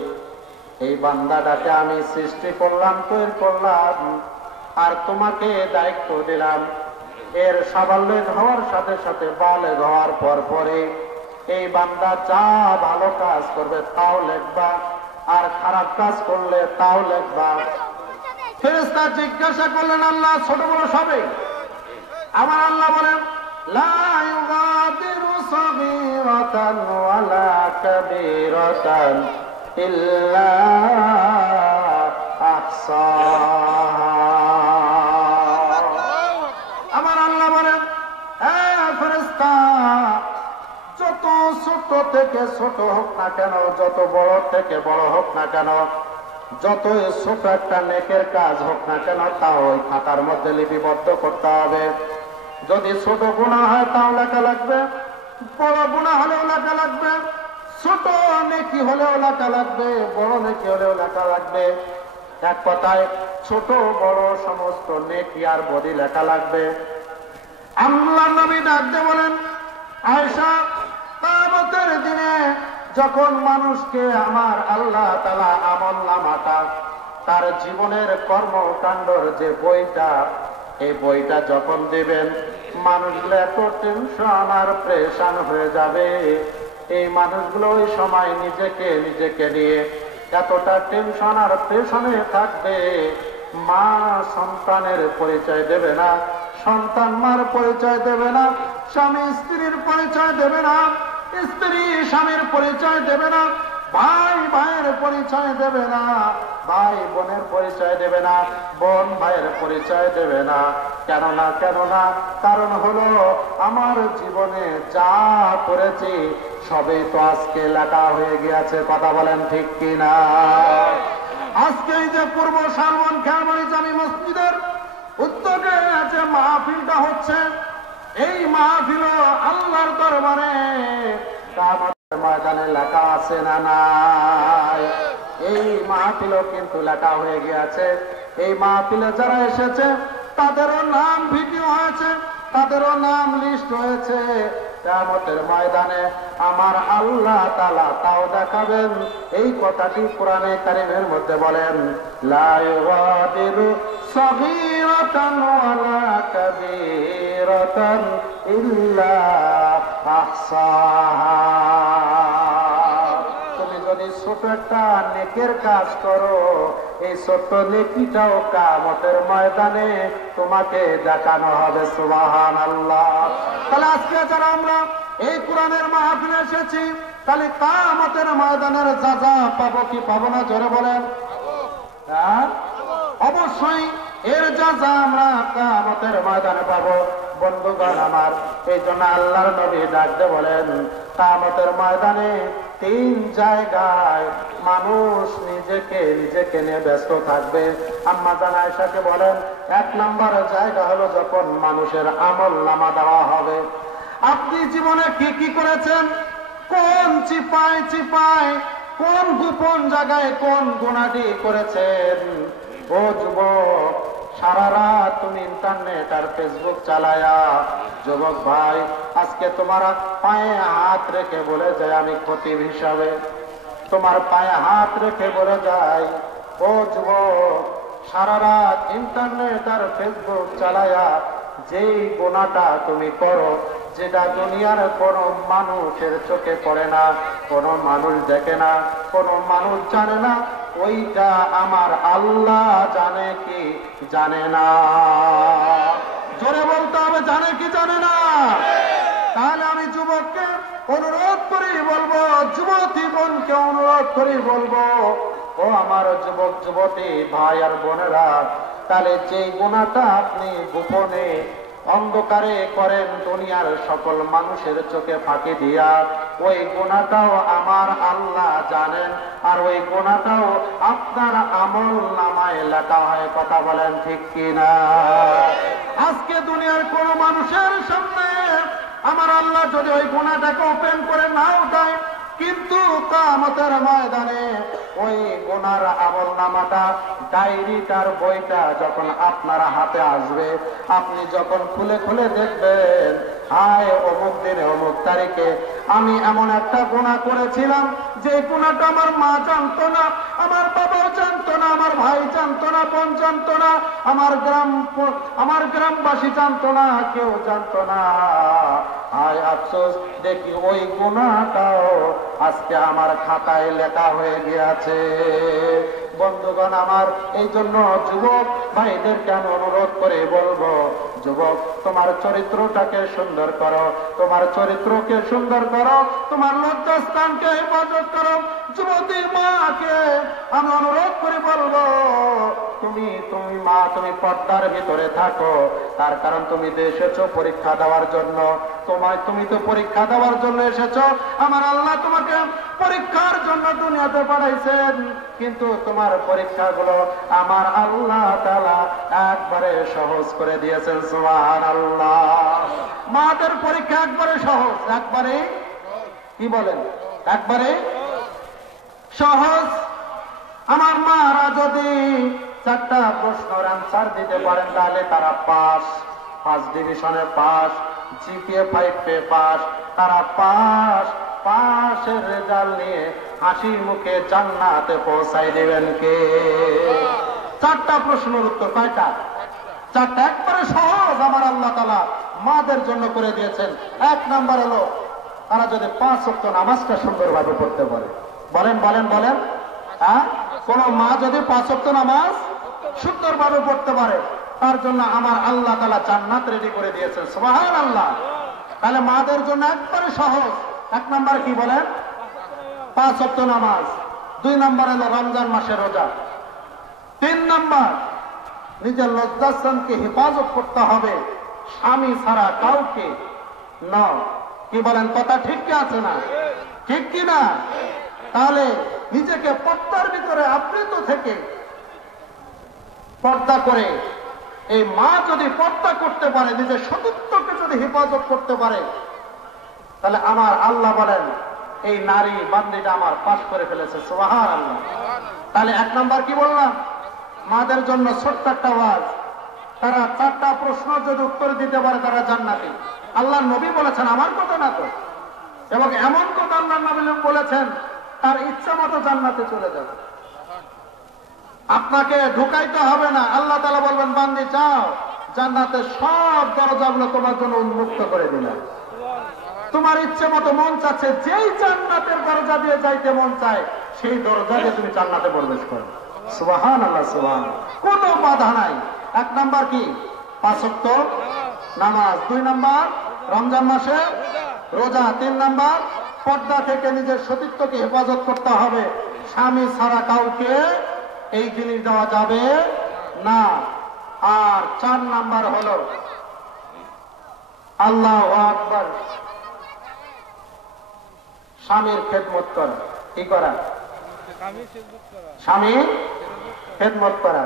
এই বান্দাটাকে আমি সৃষ্টি করলাম, তৈরি করলাম, আর তোমাকে দায়িত্ব দিলাম এর সাবালেগ হওয়ার সাথে সাথে বালেগ হওয়ার পর পরে এই বান্দা যা ভালো কাজ করবে তাও লিখবা, আর খারাপ কাজ করলে তাও লিখবা। ফেরেশতা জিজ্ঞাসা করলেন, আল্লাহ ছোট বড় সবে? আমার আল্লাহ বলেন, লা ইউগাদিরু সাগীরাতান ওয়ালা কাবীরাতান ইল্লা আহসাহা। আমার আল্লাহ বলেন, হ্যাঁ ফেরেশতা, যত ছোট থেকে ছোট হোক না কেন, যত বড় থেকে বড় হোক না কেন, যত ছোট একটা নেকের কাজ হোক না কেন, তা ওই খাতার মধ্যে লিপিবদ্ধ করতে হবে। যদি ছোট গুনাহ হয় তাও লেখা লাগবে, বড় গুনাহ হলেও লেখা লাগবে, ছোট নেকি হলেও লেখা লাগবে, বড় নেকি হলেও লেখা লাগবে। এক কথায় ছোট বড় সমস্ত নেকি আর বদি লেখা লাগবে। আল্লাহর নবী ডাকতে বলেন, আয়েশা, কিয়ামতের দিনে যখন মানুষকে আমার আল্লাহ তাআলা আমলনামাটা, তার জীবনের কর্মকাণ্ডর যে বইটা, এই বইটা যখন দিবেন, মানুষগুলো এত টেনশন আর প্রেশান হয়ে যাবে। এই মানুষগুলো ওই সময় নিজেকে নিয়ে এতটা টেনশন আর প্রেশানে থাকবে, মা সন্তানের পরিচয় দেবে না, সন্তান মার পরিচয় দেবে না, স্বামী স্ত্রীর পরিচয় দেবে না, স্ত্রী স্বামীর পরিচয় দেবে না, ভাই ভাইয়ের পরিচয় দেবে না, ভাই বোনের পরিচয় দেবে না, বোন ভাইয়ের পরিচয় দেবে না। কেননা কারণ হলো আমার জীবনে যা করেছি সবই তো আজকে লেখা হয়ে গিয়েছে। কথা বলেন ঠিক কিনা? আজকে এই যে পূর্ব শালবন খেয়ারবাড়ি জামি মসজিদের উদ্যোগে যে মাহফিলটা হচ্ছে, এই মাহফিল আল্লাহর দরবারে কিয়ামতের ময়দানে লেখা আছে না নাই? এই মাহফিলও কিন্তু লেখা হয়ে গিয়েছে। এই মাহফিলে যারা এসেছে তাদেরও নাম ভিডিও হয়েছে, তাদেরও নাম লিস্ট হয়েছে। কিয়ামতের ময়দানে আমার আল্লাহ তাআলা তাও দেখাবেন। এই কথাটি কোরআনে কারীমের মধ্যে বলেন, লা ইউগাদিরু সাগীরাতান ওয়ালা কাবীরাতান ইল্লা আহসাহা। তুমি যদি ছোট একটা নেকের কাজ করো, এই ছোট্ট নেকিটাও কিয়ামতের ময়দানে তোমাকে দেখানো হবে। সুবহানাল্লাহ। তাহলে আজকে যারা আমরা এই কোরআনের মাহফিলে এসেছি, তাহলে কিয়ামতের ময়দানের যাজা পাবো কি পাবো না? জোরে বলেন। হ্যাঁ, অবশ্যই এর যাজা আমরা কিয়ামতের ময়দানে পাবো। বন্ধুগণ আমার, এই জন্য আল্লাহর নবী ডাকতে বলেন, কিয়ামতের ময়দানে তিন জায়গায় মানুষ নিজেকে নিয়ে ব্যস্ত থাকবে। আম্মা জান আয়েশাকে বলেন, এক নম্বর জায়গা হলো যখন মানুষের আমলনামা দেওয়া হবে। আপনি জীবনে কি কি করেছেন, কোন চিপায় কোন গোপন জায়গায় কোন গুনাহটি করেছেন। ও যুবক, সারা রাত তুমি ইন্টারনেট আর ফেসবুক চালায়া, যুবক ভাই, আজকে তোমার পায়ে হাত রেখে বলে যায় আমি খতিব হিসাবে, তোমার পায়ে হাত রেখে বলে যায়, ও যুবক, সারা রাত ইন্টারনেট আর ফেসবুক চালায়া যেই গুনাহটা তুমি করো, যেটা দুনিয়ার কোনো মানুষের চোখে পড়ে না, কোনো মানুষ দেখে না, কোনো মানুষ জানে না, ওইটা আমার আল্লাহ জানে কি জানে না? জোরে বলতে হবে, জানে কি জানে না? তাহলে আমি যুবককে অনুরোধ করি বলবো, যুবতী বোনকে অনুরোধ করি বলবো, ও আমার যুবক যুবতী ভাই আর বোনেরা, তাহলে যে গুনাহটা আপনি গোপনে অন্ধকারে করেন দুনিয়ার সকল মানুষের চোখে ফাঁকি দিয়া, ওই গুনাহটাও আমার আল্লাহ জানেন, আর ওই গুনাহটাও আপনার আমল নামায় লেখা হয়। কথা বলেন ঠিক কিনা? আজকে দুনিয়ার কোন মানুষের সামনে আমার আল্লাহ যদি ওই গুনাহটাকে ওপেন করে নাও দেয়, কিন্তু কিয়ামতের ময়দানে ওই গুনার আমলনামাটা, ডায়েরিটার বইটা যখন আপনার হাতে আসবে, আপনি যখন খুলে খুলে দেখবেন, হায় অমুক দিনে অমুক তারিখে আমি এমন একটা গুনাহ করেছিলাম, যে গুনাহটা আমার মা জানতো না, আমার বাবাও জানতো না, আমার ভাই জানতো না, বোন জানতো না, আমার গ্রামবাসী জানতো না, কেউ জানতো না। আয় আফসোস, দেখি ওই গুনাহটাও আজকে আমার খাতায় লেখা হয়ে গিয়েছে। বন্ধুগণ আমার, এই জন্য যুবক ভাইদেরকে আমি অনুরোধ করে বলবো, যুবক তোমার চরিত্রটাকে সুন্দর করো, তোমার চরিত্রকে সুন্দর করো, তোমার লজ্জাস্থানকে হেফাজত করো। যুবতী মাকে আমি অনুরোধ করে বলবো, তুমি মা, তুমি পর্দার ভিতরে থাকো। তার কারণ তুমি তো এসেছো পরীক্ষা দেওয়ার জন্য, তুমি তো পরীক্ষা দেওয়ার জন্য এসেছো। আমার আল্লাহ তোমাকে পরীক্ষার জন্য দুনিয়াতে পাঠাইছেন, কিন্তু তোমার পরীক্ষাগুলো আমার আল্লাহ তাআলা একবারে সহজ করে দিয়েছেন। সুবহানাল্লাহ। মাদের পরীক্ষা একবারে সহজ, একবারে কি বলেন, একবারে সহজ। আমার মারা যদি 4টা প্রশ্নের আনসার দিতে পারেন, তাহলে তারা পাস, ফার্স্ট ডিভিশনে পাস, জিপিএ 5 পেয়ে পাস, তারা পাস। পাশের রেজাল্ট নিয়ে হাসি মুখে জান্নাতে পৌঁছাই দেবেন কে? 4টা প্রশ্নের উত্তর কয়টা? 4টা, একবারে সহজ আমার আল্লাহ তাআলা মাদের জন্য করে দিয়েছেন। 1 নাম্বার হলো তারা যদি 5 ওয়াক্ত নামাজটা সুন্দরভাবে পড়তে পারে। বলেন বলেন বলেন, হ্যাঁ? কোন মা যদি 5 ওয়াক্ত নামাজ সুন্দরভাবে পড়তে পারে, তার জন্য আমার আল্লাহ তাআলা জান্নাত রেডি করে দিয়েছেন। সুবহানাল্লাহ। তাহলে মাদের জন্য একবারে সহজ। 1 নাম্বার কি বলেন? 5 ওয়াক্ত নামাজ। 2 নাম্বার হলো রমজান মাসের রোজা। 3 নাম্বার নিজের লজ্জাস্থানকে হেফাজত করতে হবে, স্বামী ছাড়া কাউকে না। কি বলেন, কথা ঠিক কি আছে না? ঠিক কি না? তাহলে নিজেকে পর্দার ভিতরে আবৃত থেকে পর্দা করে, এই মা যদি পর্দা করতে পারে, নিজের সতীত্বকে যদি হেফাজত করতে পারে, তাহলে আমার আল্লাহ বলেন এই নারী বান্দিটা আমার পাশ করে ফেলেছে। সুবহানাল্লাহ। তাহলে 1 নাম্বার কি বললাম? মাদের জন্য ছোট্ট একটা ওয়াজ, তারা 4টা প্রশ্ন যদি উত্তর দিতে পারে তারা জান্নাতি। আল্লাহ নবী বলেছেন, আমার কথা না তো, এবং এমন কথা আল্লাহ নবী বলেছেন, তার ইচ্ছা মতো জান্নাতে চলে যাবে, আপনাকে ঢুকাইতে হবে না। আল্লাহ তাআলা বলবেন, বান্দি যাও, জান্নাতের সব দরজাগুলো তোমার জন্য উন্মুক্ত করে দিলাম। তোমার ইচ্ছে মতো মন চাচ্ছে, যেই জান্নাতের দরজা দিয়ে যাইতে মন চায়, সেই দরজা দিয়ে তুমি জান্নাতে প্রবেশ করো। সুবহানাল্লাহ, সুবহানাল্লাহ। কোনো বাধা নাই। 1 নাম্বার কি? 5 ওয়াক্ত নামাজ। 2 নাম্বার রমজান মাসে রোজা। 3 নাম্বার পর্দা থেকে নিজের সতীত্বকে হেফাজত করতে হবে, স্বামী ছাড়া কাউকে এই জিনিস দেওয়া যাবে না। আর 4 নাম্বার হলো আল্লাহু আকবার, স্বামীর খেদমত করা। কি করা? স্বামী খেদমত করা।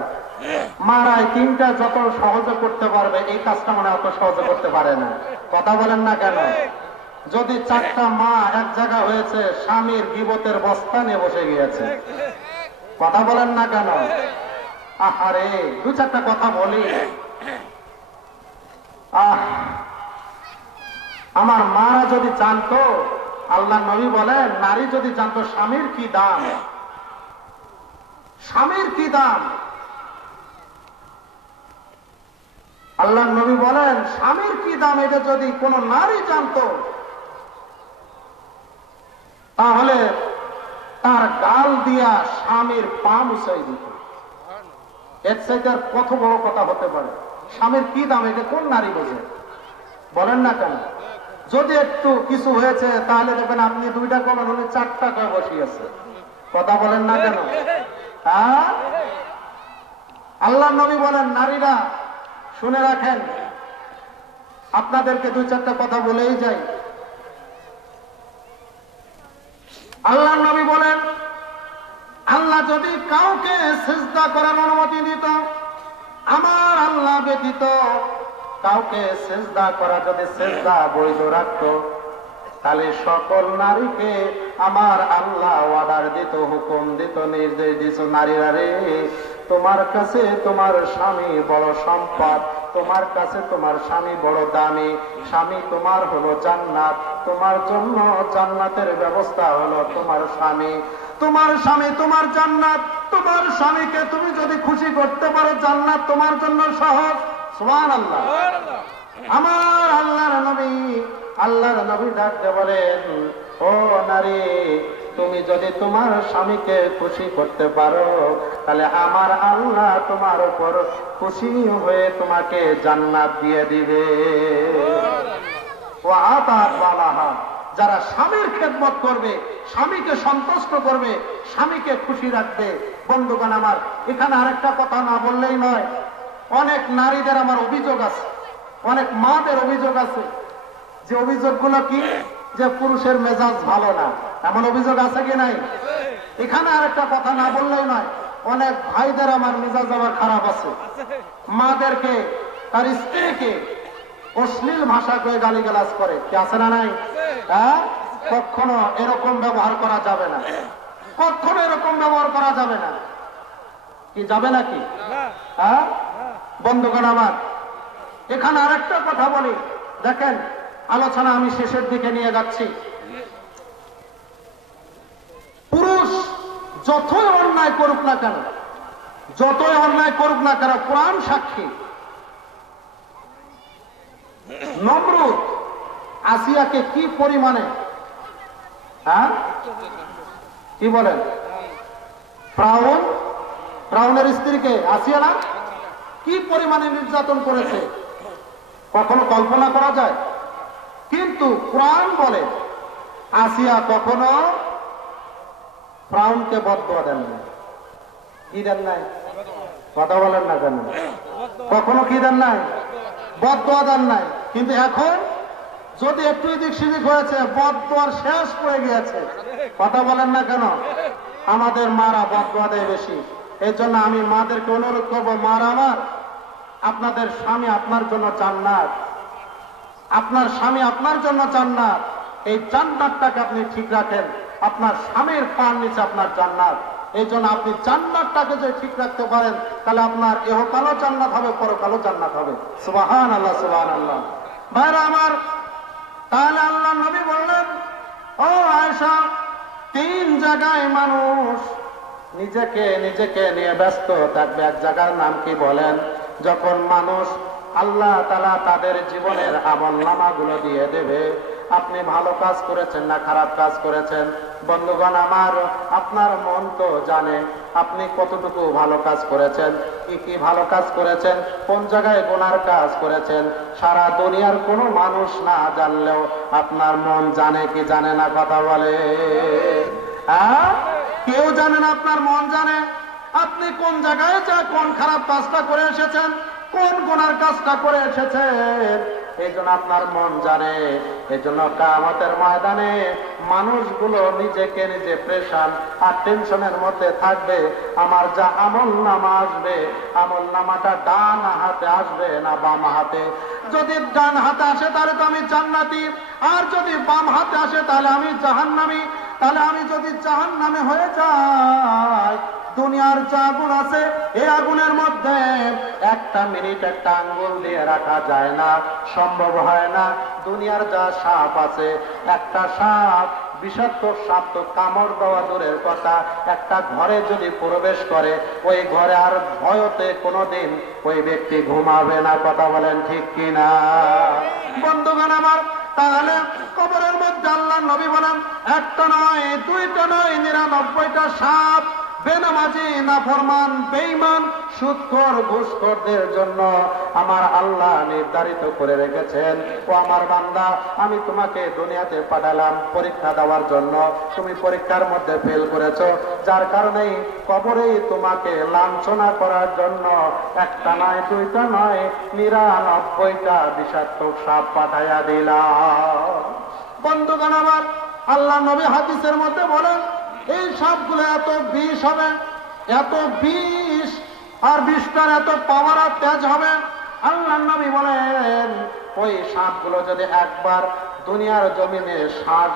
মারা 3টা যত সহজে করতে পারবে, এই কাজটা মানে অত সহজে করতে পারে না। কথা বলেন না কেন? যদি 4টা মা এক জায়গা হয়েছে, স্বামীর গীবতের বস্তা নিয়ে বসে গিয়েছে। কথা বলেন না কেন? আহারে, 2-4টা কথা বলি। আমার মারা যদি জানতো, আল্লাহ নবী বলেন, নারী যদি জানতো স্বামীর কি দাম, স্বামীর কি দাম, আল্লাহ নবী বলেন স্বামীর কি দাম, এটা যদি কোন নারী জানতো, তাহলে তার গাল দিয়া স্বামীর পা মুছাই দিত। এর চাইতে আর কত বড় কথা হতে পারে? স্বামীর কি দাম, এটা কোন নারী বোঝে? বলেন না কেন? যদি একটু কিছু হয়েছে, তাহলে দেখবেন আপনি 2টা কমেন, উনি 4টা করে বসিয়েছে। কথা বলেন না কেন? হ্যাঁ? আল্লাহ নবী বলেন, নারীরা শুনে রাখেন, আপনাদেরকে দুই চারটা কথা বলেই যাই। আল্লাহর নবী বলেন, আল্লাহ যদি কাউকে সিজদা করার অনুমতি দিত, আমার আল্লাহ ব্যতীত কাউকে সিজদা করা যদি সিজদা বৈধ রাখতো, তাহলে সকল নারীকে আমার আল্লাহ অর্ডার দিত, হুকুম দিত, নির্দেশ দিত, নারীরা রে, তোমার কাছে তোমার স্বামী বড় সম্পদ, তোমার কাছে তোমার স্বামী বড় দামি, স্বামী তোমার হলো জান্নাত, তোমার জন্য জান্নাতের ব্যবস্থা হলো তোমার স্বামী, তোমার স্বামী তোমার জান্নাত, তোমার স্বামীকে তুমি যদি খুশি করতে পারো জান্নাত তোমার জন্য সহজ। সুবহানাল্লাহ। আমার আল্লাহর নবী ডাকতে বলেন, ও নারী, তুমি যদি তোমার স্বামীকে খুশি করতে পারো, তাহলে আমার আল্লাহ তোমার উপর খুশি হয়ে তোমাকে জান্নাত দিয়ে দিবে। যারা স্বামীর খেদমত করবে, স্বামীকে সন্তুষ্ট করবে, স্বামীকে খুশি রাখবে। বন্ধুগণ আমার, এখানে আরেকটা কথা না বললেই নয়। অনেক নারীদের আমার অভিযোগ আছে, অনেক মাদের অভিযোগ আছে, যে অভিযোগগুলো কি, যে পুরুষের মেজাজ ভালো না, এমন অভিযোগ আছে কি নাই? এখানে আরেকটা কথা না বললেই নয়। অনেক ভাইদের আমার মেজাজ আবার খারাপ আছে, মাদেরকে, তার স্ত্রীকে অশ্লীল ভাষা করে গালিগালাজ করে, কি আছে না নাই? হ্যাঁ, কখনো এরকম ব্যবহার করা যাবে না, কখনো এরকম ব্যবহার করা যাবে না। কি যাবে নাকি? হ্যাঁ বন্ধুগণ আমার, এখানে আরেকটা কথা বলি। দেখেন, আলোচনা আমি শেষের দিকে নিয়ে যাচ্ছি। পুরুষ যতই অন্যায় করুক না কেন, যতই অন্যায় করুক না কেন, কোরআন সাক্ষী, নমরুদ আসিয়াকে কি পরিমাণে, হ্যাঁ কি বলেন, ফ্রাউনের স্ত্রীকে আসিয়া না কি পরিমাণে নির্যাতন করেছে, কখনো কল্পনা করা যায়? কিন্তু কোরআন বলে আসিয়া কখনো ফ্রাউনকে বদদোয়া দেন নাই। কি দেন নাই? কথা বলেন না কেন? কখনো কি দেন নাই? বদদোয়া দেন নাই। কিন্তু এখন যদি একটু এদিক সেদিক হয়েছে, বদদোয়ার শেষ পড়ে গিয়েছে। কথা বলেন না কেন? আমাদের মারা বদদোয়া দেয় বেশি। এই জন্য আমি মাদেরকে অনুরোধ করবো, মারা আমার, আপনাদের স্বামী আপনার জন্য জান্নাত, আপনার স্বামী আপনার জন্য জান্নাত। এই জান্নাতটাকে আপনি ঠিক রাখেন। আপনার স্বামীর পার নিচে আপনার জান্নাত। এই জন্য আপনি জান্নাতটাকে যদি ঠিক রাখতে পারেন, তাহলে আপনার ইহকালও জান্নাত হবে, পরকালও জান্নাত হবে। সুবহানাল্লাহ, সুবহানাল্লাহ। ভাইরা আমার, তাহলে আল্লাহ নবী বললেন, ও আয়েশা, 3 জায়গায় মানুষ নিজেকে নিয়ে ব্যস্ত থাকবে। এক জায়গার নাম কি বলেন? যখন মানুষ, আল্লাহ তাআলা তাদের জীবনের আমলনামাগুলো দিয়ে দেবে, আপনি ভালো কাজ করেছেন না খারাপ কাজ করেছেন। বন্ধুগণ আমার, আপনার মন তো জানে আপনি কতটুকু ভালো কাজ করেছেন, কি ভালো কাজ করেছেন, কোন জায়গায় গুনার কাজ করেছেন। সারা দুনিয়ার কোনো মানুষ না জানলেও আপনার মন জানে কি জানে না? কথা বলে, হ্যাঁ, কেউ জানে না, আপনার মন জানে আপনি কোন জায়গায় যা কোন খারাপ কাজটা করে এসেছেন, কোন গুনার কাজটা করে এসেছেন। এই জন্য আপনার মন জানে। এই জন্য কিয়ামতের ময়দানে মানুষগুলো নিজেকে নিজে প্রেশান আর টেনশনের মধ্যে থাকবে। আমার যা আমল নামা আসবে, আমল নামাটা ডান হাতে আসবে না বাম হাতে? যদি ডান হাতে আসে তাহলে তো আমি জান্নাতি, আর যদি বাম হাতে আসে তাহলে আমি জাহান্নামী। তাহলে আমি যদি জাহান্নামে হয়ে যাই, দুনিয়ার যা আগুন আছে, এই আগুনের মধ্যে একটা মিনিট একটা আঙ্গুল দিয়ে রাখা যায় না, সম্ভব হয় না। দুনিয়ার যা সাপ আছে, একটা সাপ, বিষাক্ত সাপ তো কামড় দেওয়া দূরের কথা, একটা ঘরে যদি প্রবেশ করে, ওই ঘরে আর ভয়তে কোনোদিন ওই ব্যক্তি ঘুমাবে না। কথা বলেন ঠিক কিনা? বন্ধুগণ আমার, তাহলে কবরের মধ্যে আল্লাহর নবী বলেন, একটা নয়, দুইটা নয়, 99টা সাপ বেনামাজি, নাফরমান, বেঈমান, সুদখোর, ঘুষখোরদের জন্য আমার আল্লাহ নির্ধারিত করে রেখেছেন, ও আমার বান্দা, আমি তোমাকে দুনিয়াতে পাঠালাম পরীক্ষা দেওয়ার জন্য। তুমি পরীক্ষার মধ্যে ফেল করেছো, যার কারণেই কবরেই তোমাকে লাঞ্ছনা করার জন্য একটা নয়, দুইটা নয়, 99টা বিষাক্ত সাপ পাঠাইয়া দিলাম। বন্ধুগণ আমার, আল্লাহ নবী হাদিসের মধ্যে বলেন, এই সাপগুলো এত বিষ হবে, এত বিষ, আর বিষটার এত পাওয়ার আর তেজ হবে। আল্লাহ নবী বলেন, ওই সাপগুলো যদি একবার দুনিয়ার জমিনে শ্বাস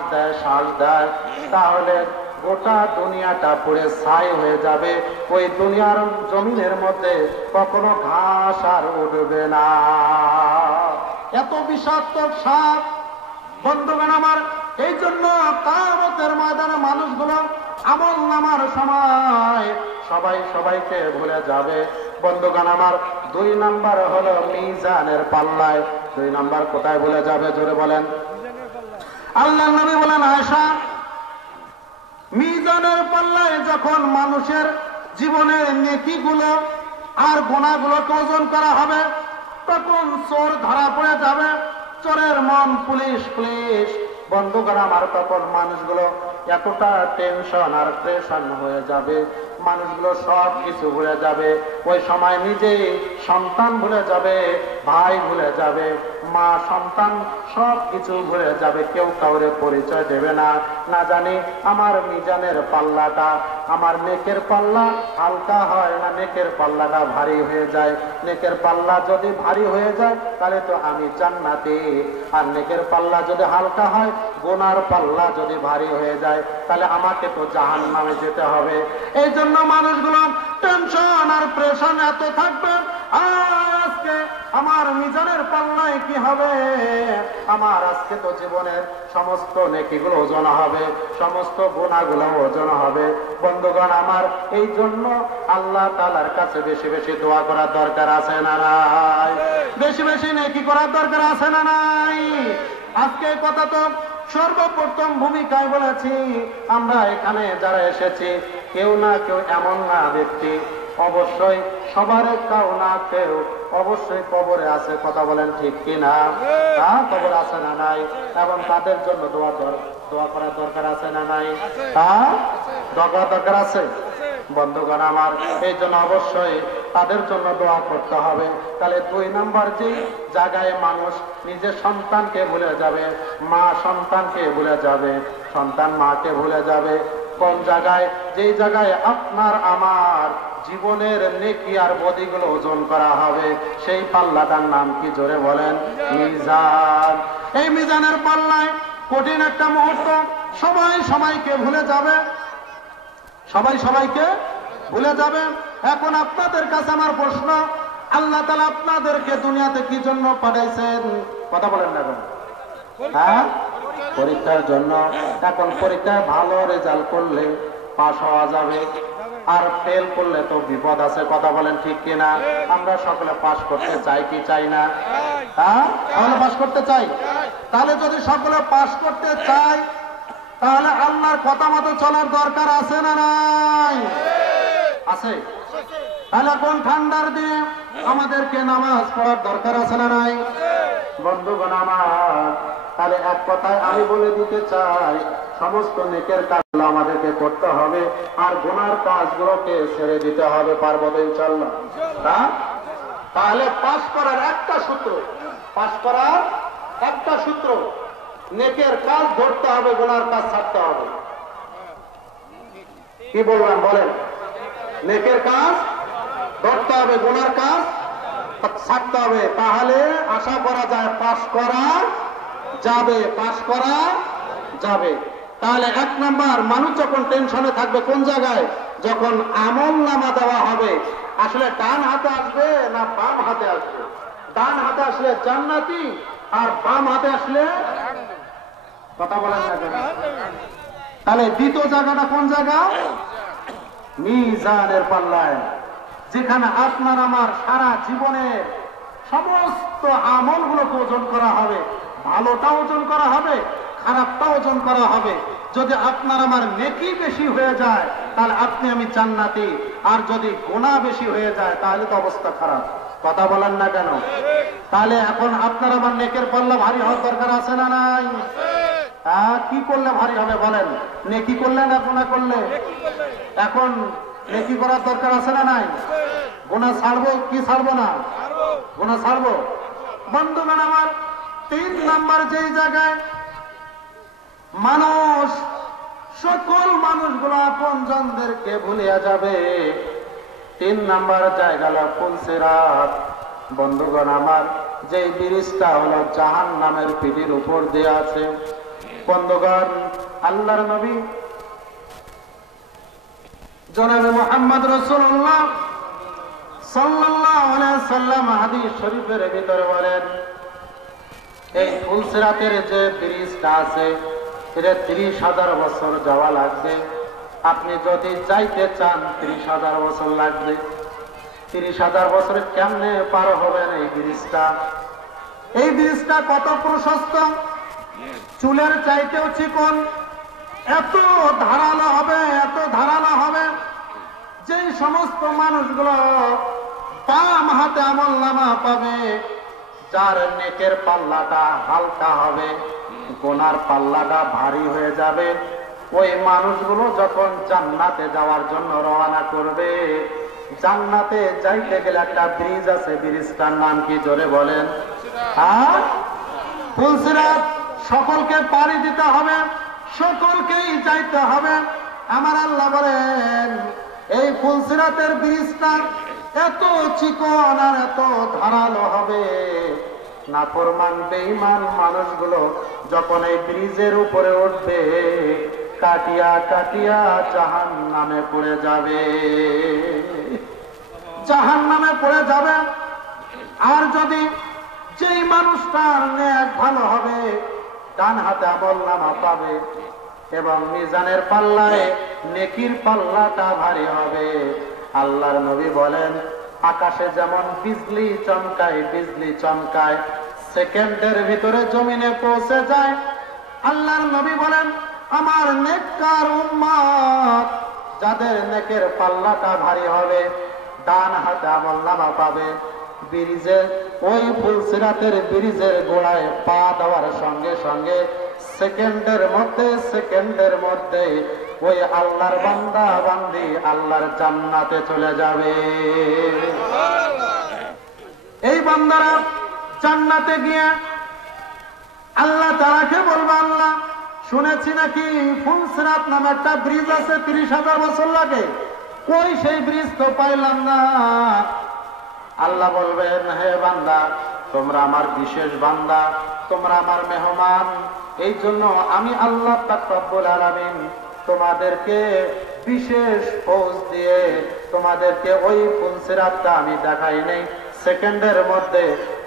দেয়, তাহলে গোটা দুনিয়াটা পুড়ে ছাই হয়ে যাবে। ওই দুনিয়ার জমিনের মধ্যে কখনো ঘাস আর উঠবে না। এত বিষাক্ত সাপ। বন্ধুগণ আমার, এই জন্য কিয়ামতের ময়দানে মানুষগুলো আমল নামার সময় সবাই সবাইকে ভুলে যাবে। বন্ধুগণ আমার, 2 নাম্বার হলো মিজানের পাল্লায়। 2 নাম্বার কোথায় ভুলে যাবে, জোরে বলেন। আল্লাহর নবী বলেন, আয়েশা, মিজানের পাল্লায় যখন মানুষের জীবনের নেকিগুলো আর গুনাহগুলোকে ওজন করা হবে, তখন চোর ধরা পড়ে যাবে। চোরের মন পুলিশ পুলিশ। বন্ধুগণ আমার, তখন মানুষগুলো এতটা টেনশন আর প্রেশন হয়ে যাবে, মানুষগুলো সব কিছু ভুলে যাবে। ওই সময় নিজেই সন্তান ভুলে যাবে, ভাই ভুলে যাবে, মা, সন্তান সব কিছু ভুলে যাবে। কেউ কাউরে পরিচয় দেবে না। না জানি আমার মিজানের পাল্লাটা, আমার নেকের পাল্লা হালকা হয় না নেকের পাল্লাটা ভারী হয়ে যায়। নেকের পাল্লা যদি ভারী হয়ে যায় তাহলে তো আমি জান্নাতি, আর নেকের পাল্লা যদি হালকা হয়, গুনার পাল্লা যদি ভারী হয়ে যায়, তাহলে আমাকে তো জাহান্নামে যেতে হবে। এই জন্য মানুষগুলো টেনশন আর প্রেশন এত থাকবে, আজকে আমার মিজানের পাল্লায় কি হবে, আমার আজকে তো জীবনের সমস্ত নেকিগুলো ওজন হবে, সমস্ত গুনাহগুলো ওজন হবে। বন্ধুগণ আমার, এই জন্য আল্লাহ তাআলার কাছে বেশি বেশি দোয়া করার দরকার আছে না নাই? বেশি বেশি নেকি করার দরকার আছে না নাই? আজকে কথা তো সর্বপ্রথম ভূমিকায় বলেছি, আমরা এখানে যারা এসেছি কেউ না কেউ এমন না ব্যক্তি, অবশ্যই সবার কেউ না কেউ অবশ্যই কবরে আছে। কথা বলেন ঠিক কিনা? কবর আছে না নাই? এবং তাদের জন্য দোয়া করার দরকার আছে না নাই? দোয়া দরকার আছে। বন্ধুগণ আমার, এই জন্য অবশ্যই তাদের জন্য দোয়া করতে হবে। তাহলে 2 নাম্বার যে জায়গায় মানুষ নিজের সন্তানকে ভুলে যাবে, মা সন্তানকে ভুলে যাবে, সন্তান মাকে ভুলে যাবে, কোন জায়গায়? যেই জায়গায় আপনার আমার জীবনের নেকি আর বদিগুলো ওজন করা হবে, সেই পাল্লাটার নাম কি, জোরে বলেন? মিজান। এই মিজানের পাল্লায় কঠিন একটা মুহূর্ত, সবাই সবাইকে ভুলে যাবে, সবাই সবাইকে ভুলে যাবে। এখন আপনাদের কাছে আমার প্রশ্ন, আল্লাহ তাআলা আপনাদেরকে দুনিয়াতে কি জন্য পাঠাইছেন? কথা বলেন না এখন? পরীক্ষার জন্য। এখন পরীক্ষায় ভালো রেজাল্ট করলে পাস হওয়া যাবে, আর ফেল করলে তো বিপদ আছে। কথা বলেন ঠিক কিনা? আমরা সকলে পাস করতে চাই কি চাই না? আমরা পাস করতে চাই। তাহলে যদি সকলে পাস করতে চাই, তাহলে আল্লাহর কথা মতো চলার দরকার আছে না নাই? আছে। তাহলে কোন ঠান্ডার দিনে আমাদেরকে নামাজ পড়ার দরকার আছে না নাই? বন্ধুগণ আমার, তাহলে এক কথায় আমি বলে দিতে চাই, সমস্ত নেকের কাজগুলো আমাদেরকে করতে হবে, আর গুনার কাজগুলোকে ছেড়ে দিতে হবে। পারবো তো ইনশাআল্লাহ? তাহলে পাস করার একটা সূত্র, পাস করার একটা সূত্র, নেকের কাজ ধরতে হবে, গুনার কাজ ছাড়তে হবে। কি বললাম বলেন? নেকের কাজ ধরতে হবে, গুনার কাজ ছাড়তে হবে। তাহলে আশা করা যায় পাস করা যাবে, পাস করা যাবে। তাহলে 1 নাম্বার, মানুষ যখন টেনশনে থাকবে কোন জায়গায়? যখন আমল নামা দেওয়া হবে, আসলে ডান হাতে আসবে না বাম হাতে আসবে? ডান হাতে আসলে জান্নাতি, আর বাম হাতে আসলে, কথা বলেন না কেন? তাহলে দ্বিতীয় জায়গাটা কোন জায়গা? মিজানের পাল্লায়, যেখানে আপনার আমার সারা জীবনের সমস্ত আমলগুলোকে ওজন করা হবে। ভালোটা ওজন করা হবে, খারাপটা ওজন করা হবে। যদি আপনার আমার নেকি বেশি হয়ে যায় তাহলে আপনি আমি জান্নাতি, আর যদি গুনাহ বেশি হয়ে যায় তাহলে তো অবস্থা খারাপ। কথা বলেন না কেন? তাহলে এখন আপনার আমার নেকের পাল্লা ভারী হওয়ার দরকার আছে না নাই? কি করলে ভারী হবে বলেন? নেকি করলে না গুনাহ করলে? এখন নেকি করার দরকার আছে না নাই? গুনাহ ছাড়বো কি ছাড়বো না? গুনাহ ছাড়বো। বন্ধুগণ আমার, 3 নাম্বার যেই জায়গায় মানুষ সকল মানুষগুলো আপনজনদেরকে ভুলিয়া যাবে, 3 নাম্বার জায়গা হলো ফুলসিরাত। বন্ধুগণ আমার, যেই ব্রিজটা হলো জাহান্নামের পিঠের উপর দিয়ে আছে। বন্ধুগণ, আল্লাহর নবী জনাবে মুহাম্মদ রাসূলুল্লাহ সাল্লাল্লাহু আলাইহি সাল্লাম হাদিস শরীফের ভিতরে বলেন, এই ফুলসিরাতের যে ব্রিজটা আছে এটা 30,000 বছর যাওয়া লাগবে। আপনি যদি যাইতে চান 30,000 বছর লাগবে। 30,000 বছরে কেমনে পার হবেন এই ব্রিজটা? এই ব্রিজটা কত প্রশস্ত, চুলের চাইতেও চিকন, এত ধারালো হবে, এত ধারালো হবে, যে সমস্ত মানুষগুলো বাম হাতে আমলনামা পাবে, যার নেকের পাল্লাটা হালকা হবে, গুনার পাল্লাটা ভারী হয়ে যাবে, ওই মানুষগুলো যখন জান্নাতে যাওয়ার জন্য রওনা করবে, জান্নাতে যাইতে গেলে একটা ব্রিজ আছে, ব্রিজটার নাম কি জোরে বলেন? ফুলসিরাত। সকলকে পাড়ি দিতে হবে, সকলকেই যাইতে হবে। আমার আল্লাহ বলেন, এই ফুলসিরাতের ব্রিজটা এত চিকন আর এত ধারালো হবে, নাফরমান বেঈমান মানুষগুলো যখন এই ব্রিজের উপরে উঠবে, কাটিয়া কাটিয়া জাহান্নামে পড়ে যাবে, জাহান্নামে পড়ে যাবে। আর যদি যেই মানুষটার নেক ভালো হবে, ডান হাতে আমলনামা পাবে এবং মিজানের পাল্লায় নেকির পাল্লাটা ভারী হবে। আল্লাহর নবী বলেন, আকাশে যেমন বিজলি চমকায়, বিজলি চমকায়, সেকেন্ডের ভিতরে জমিনে পৌঁছে যায়। আল্লাহর নবী বলেন, আমার নেককার উম্মত যাদের নেকের পাল্লাটা ভারী হবে, ডান হাতে আমলনামা পাবে, ব্রিজের ওই ফুলসিরাতের ব্রিজের গোড়ায় পা দেওয়ার সঙ্গে সঙ্গে সেকেন্ডের মধ্যে ওই আল্লাহর বান্দা বান্দি আল্লাহর জান্নাতে চলে যাবে। এই বান্দারা জান্নাতে গিয়ে আল্লাহ তাআলাকে বলবে, আল্লাহ শুনেছি নাকি ফুলসিরাত নামে একটা ব্রিজ আছে, 30,000 বছর লাগে, কই সেই ব্রিজ তো পাইলাম না। আল্লাহ বলবেন, হে বান্দা, তোমরা আমার বিশেষ বান্দা, তোমরা আমার মেহমান, এই জন্য আমি আল্লাহ পাক রব্বুল আলামিন তোমাদেরকে বিশেষ ফৌজ দিয়ে তোমাদেরকে ওই ফুলসিরাতটা আমি দেখাই নেই। সেকেন্ডের মধ্যে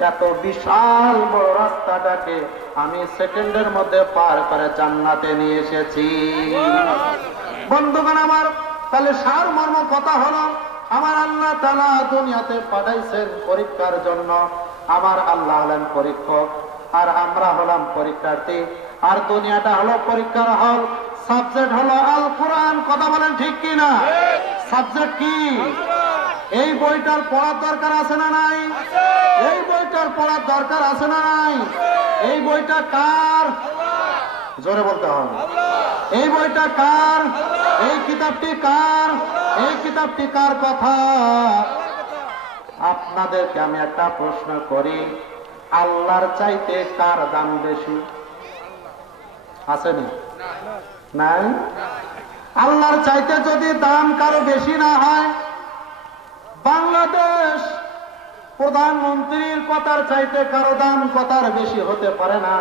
এত বিশাল বড় রাস্তাটাকে আমি সেকেন্ডের মধ্যে পার করে জান্নাতে নিয়ে এসেছি। বন্ধুগণ আমার, তাহলে সারমর্ম কথা হলো, আমার আল্লাহ তাআলা দুনিয়াতে পাঠাইছেন পরীক্ষার জন্য। আমার আল্লাহ হলেন পরীক্ষক আর আমরা হলাম পরীক্ষার্থী। আর দুনিয়াটা হলো পরীক্ষার হল, সাবজেক্ট হলো আল কোরআন। কথা বলেন ঠিক কি না? সাবজেক্ট কি? এই বইটার পড়ার দরকার আছে না নাই? এই বইটার পড়ার দরকার আছে না নাই? এই বইটা কার? জোরে বলতে হবে। এই বইটা কার? এই কিতাবটি কার? এই কিতাবটি কার কথা? আপনাদেরকে আমি একটা প্রশ্ন করি, আল্লাহর চাইতে কার দাম বেশি? আসেনি? নাই? আল্লাহর চাইতে যদি দাম কারো বেশি না হয়, বাংলাদেশ প্রধানমন্ত্রীর কথার চাইতে কারো দাম কথার বেশি হতে পারে না।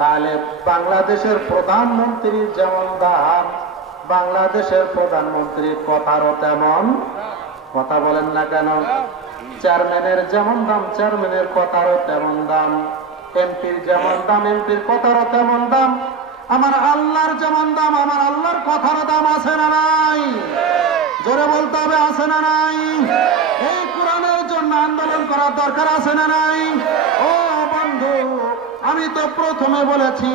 তাহলে বাংলাদেশের প্রধানমন্ত্রীর যেমন দাম, বাংলাদেশের প্রধানমন্ত্রীর কথারও তেমন। কথা বলেন না কেন? চেয়ারম্যানের যেমন দাম, চেয়ারম্যানের কথারও তেমন দাম। এমপির যেমন দাম, এমপির কথারও তেমন দাম। আমার আল্লাহর যেমন দাম, আমার আল্লাহর কথারও দাম আছে না নাই? জোরে বলতে হবে, আছে না নাই? এই কোরআনের জন্য আন্দোলন করার দরকার আছে না নাই? ও বন্ধু, আমি তো প্রথমে বলেছি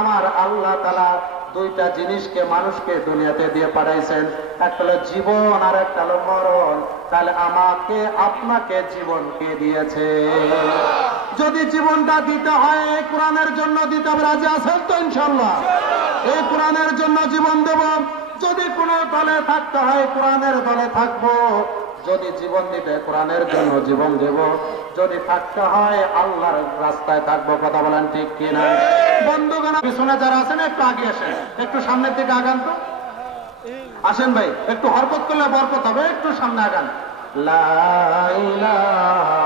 আমার আল্লাহ তাআলা দুইটা জিনিসকে মানুষকে দুনিয়াতে দিয়ে পাঠাইছেন, একটা হলো জীবন আর একটা হলো মরণ। তাহলে আমাকে আপনাকে জীবনকে দিয়েছে। যদি জীবনটা দিতে হয় এই কোরআনের জন্য দিতে হবে, রাজি আছেন তো? ইনশাআল্লাহ এই কোরআনের জন্য জীবন দেব। যদি কোনো দলে থাকতে হয় কোরআনের দলে থাকবো, যদি জীবন দিতে কোরআনের জন্য জীবন দেব, যদি থাকতে হয় আল্লাহর রাস্তায় থাকবো। কথা বলেন ঠিক কিনা? বন্ধুগণ, পিছনে যারা আছেন একটু আগে আসেন, একটু সামনের দিকে আগান তো। আসেন ভাই, একটু হরকত করলে বরকত হবে, একটু সামনে আগান। লা ইলাহা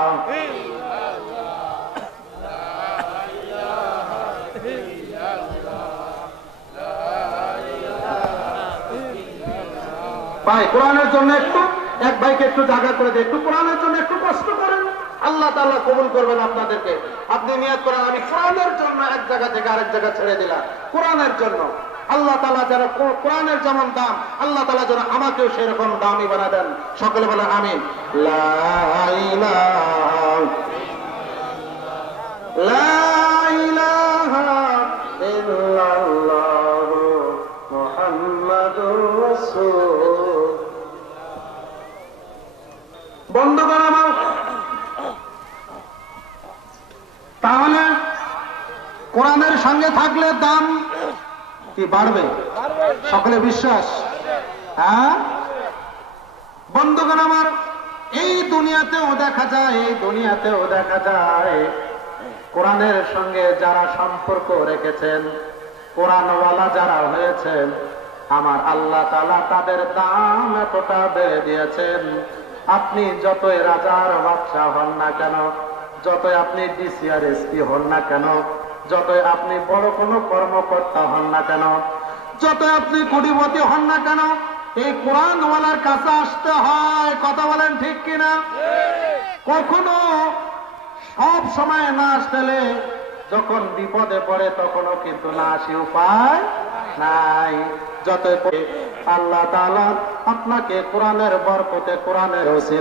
ভাই, কোরআনের জন্য একটু এক ভাইকে একটু জায়গা করে দিয়ে একটু কোরআনের জন্য একটু কষ্ট করেন, আল্লাহ তাআলা কবুল করবেন আপনাদেরকে। আপনি নিয়ত করেন আমি কোরআনের জন্য এক জায়গা থেকে আরেক জায়গা ছেড়ে দিলাম, কোরআনের জন্য। আল্লাহ তাআলা যেন কোরআনের যেমন দাম, আল্লাহ তাআলা যেন আমাকেও সেরকম দামি বানা দেন। সকলে বলেন আমিন। লা ইলাহা ইল্লাল্লাহু মুহাম্মাদুর রাসূল। বন্ধুগণ আমার, তাহলে কোরআনের সঙ্গে থাকলে দাম কি বাড়বে? সকলে বিশ্বাস? হ্যাঁ বন্ধুগণ আমার, এই দুনিয়াতেও দেখা যায়, এই দুনিয়াতেও দেখা যায় কোরআনের সঙ্গে যারা সম্পর্ক রেখেছেন, কোরআনওয়ালা যারা হয়েছেন, আমার আল্লাহ তাআলা তাদের দাম এতটা বেড়ে দিয়েছেন। আপনি যতই রাজার বাদশা হন না কেন, যতই আপনি ডিসি আর এসপি হন না কেন, যতই আপনি বড় কোনো কর্মকর্তা হন না কেন, যতই আপনি কোটিপতি হন না কেন, এই কোরআনওয়ালার কাছে আসতে হয়। কথা বলেন ঠিক কিনা? কখনো সব সময় না আসলে যখন বিপদে পড়ে তখনও কিন্তু না আসি উপায় নাই। যতই আল্লাহ তাআলা আপনাকে কোরআনের বরকতে, কোরআনের ওসিলায়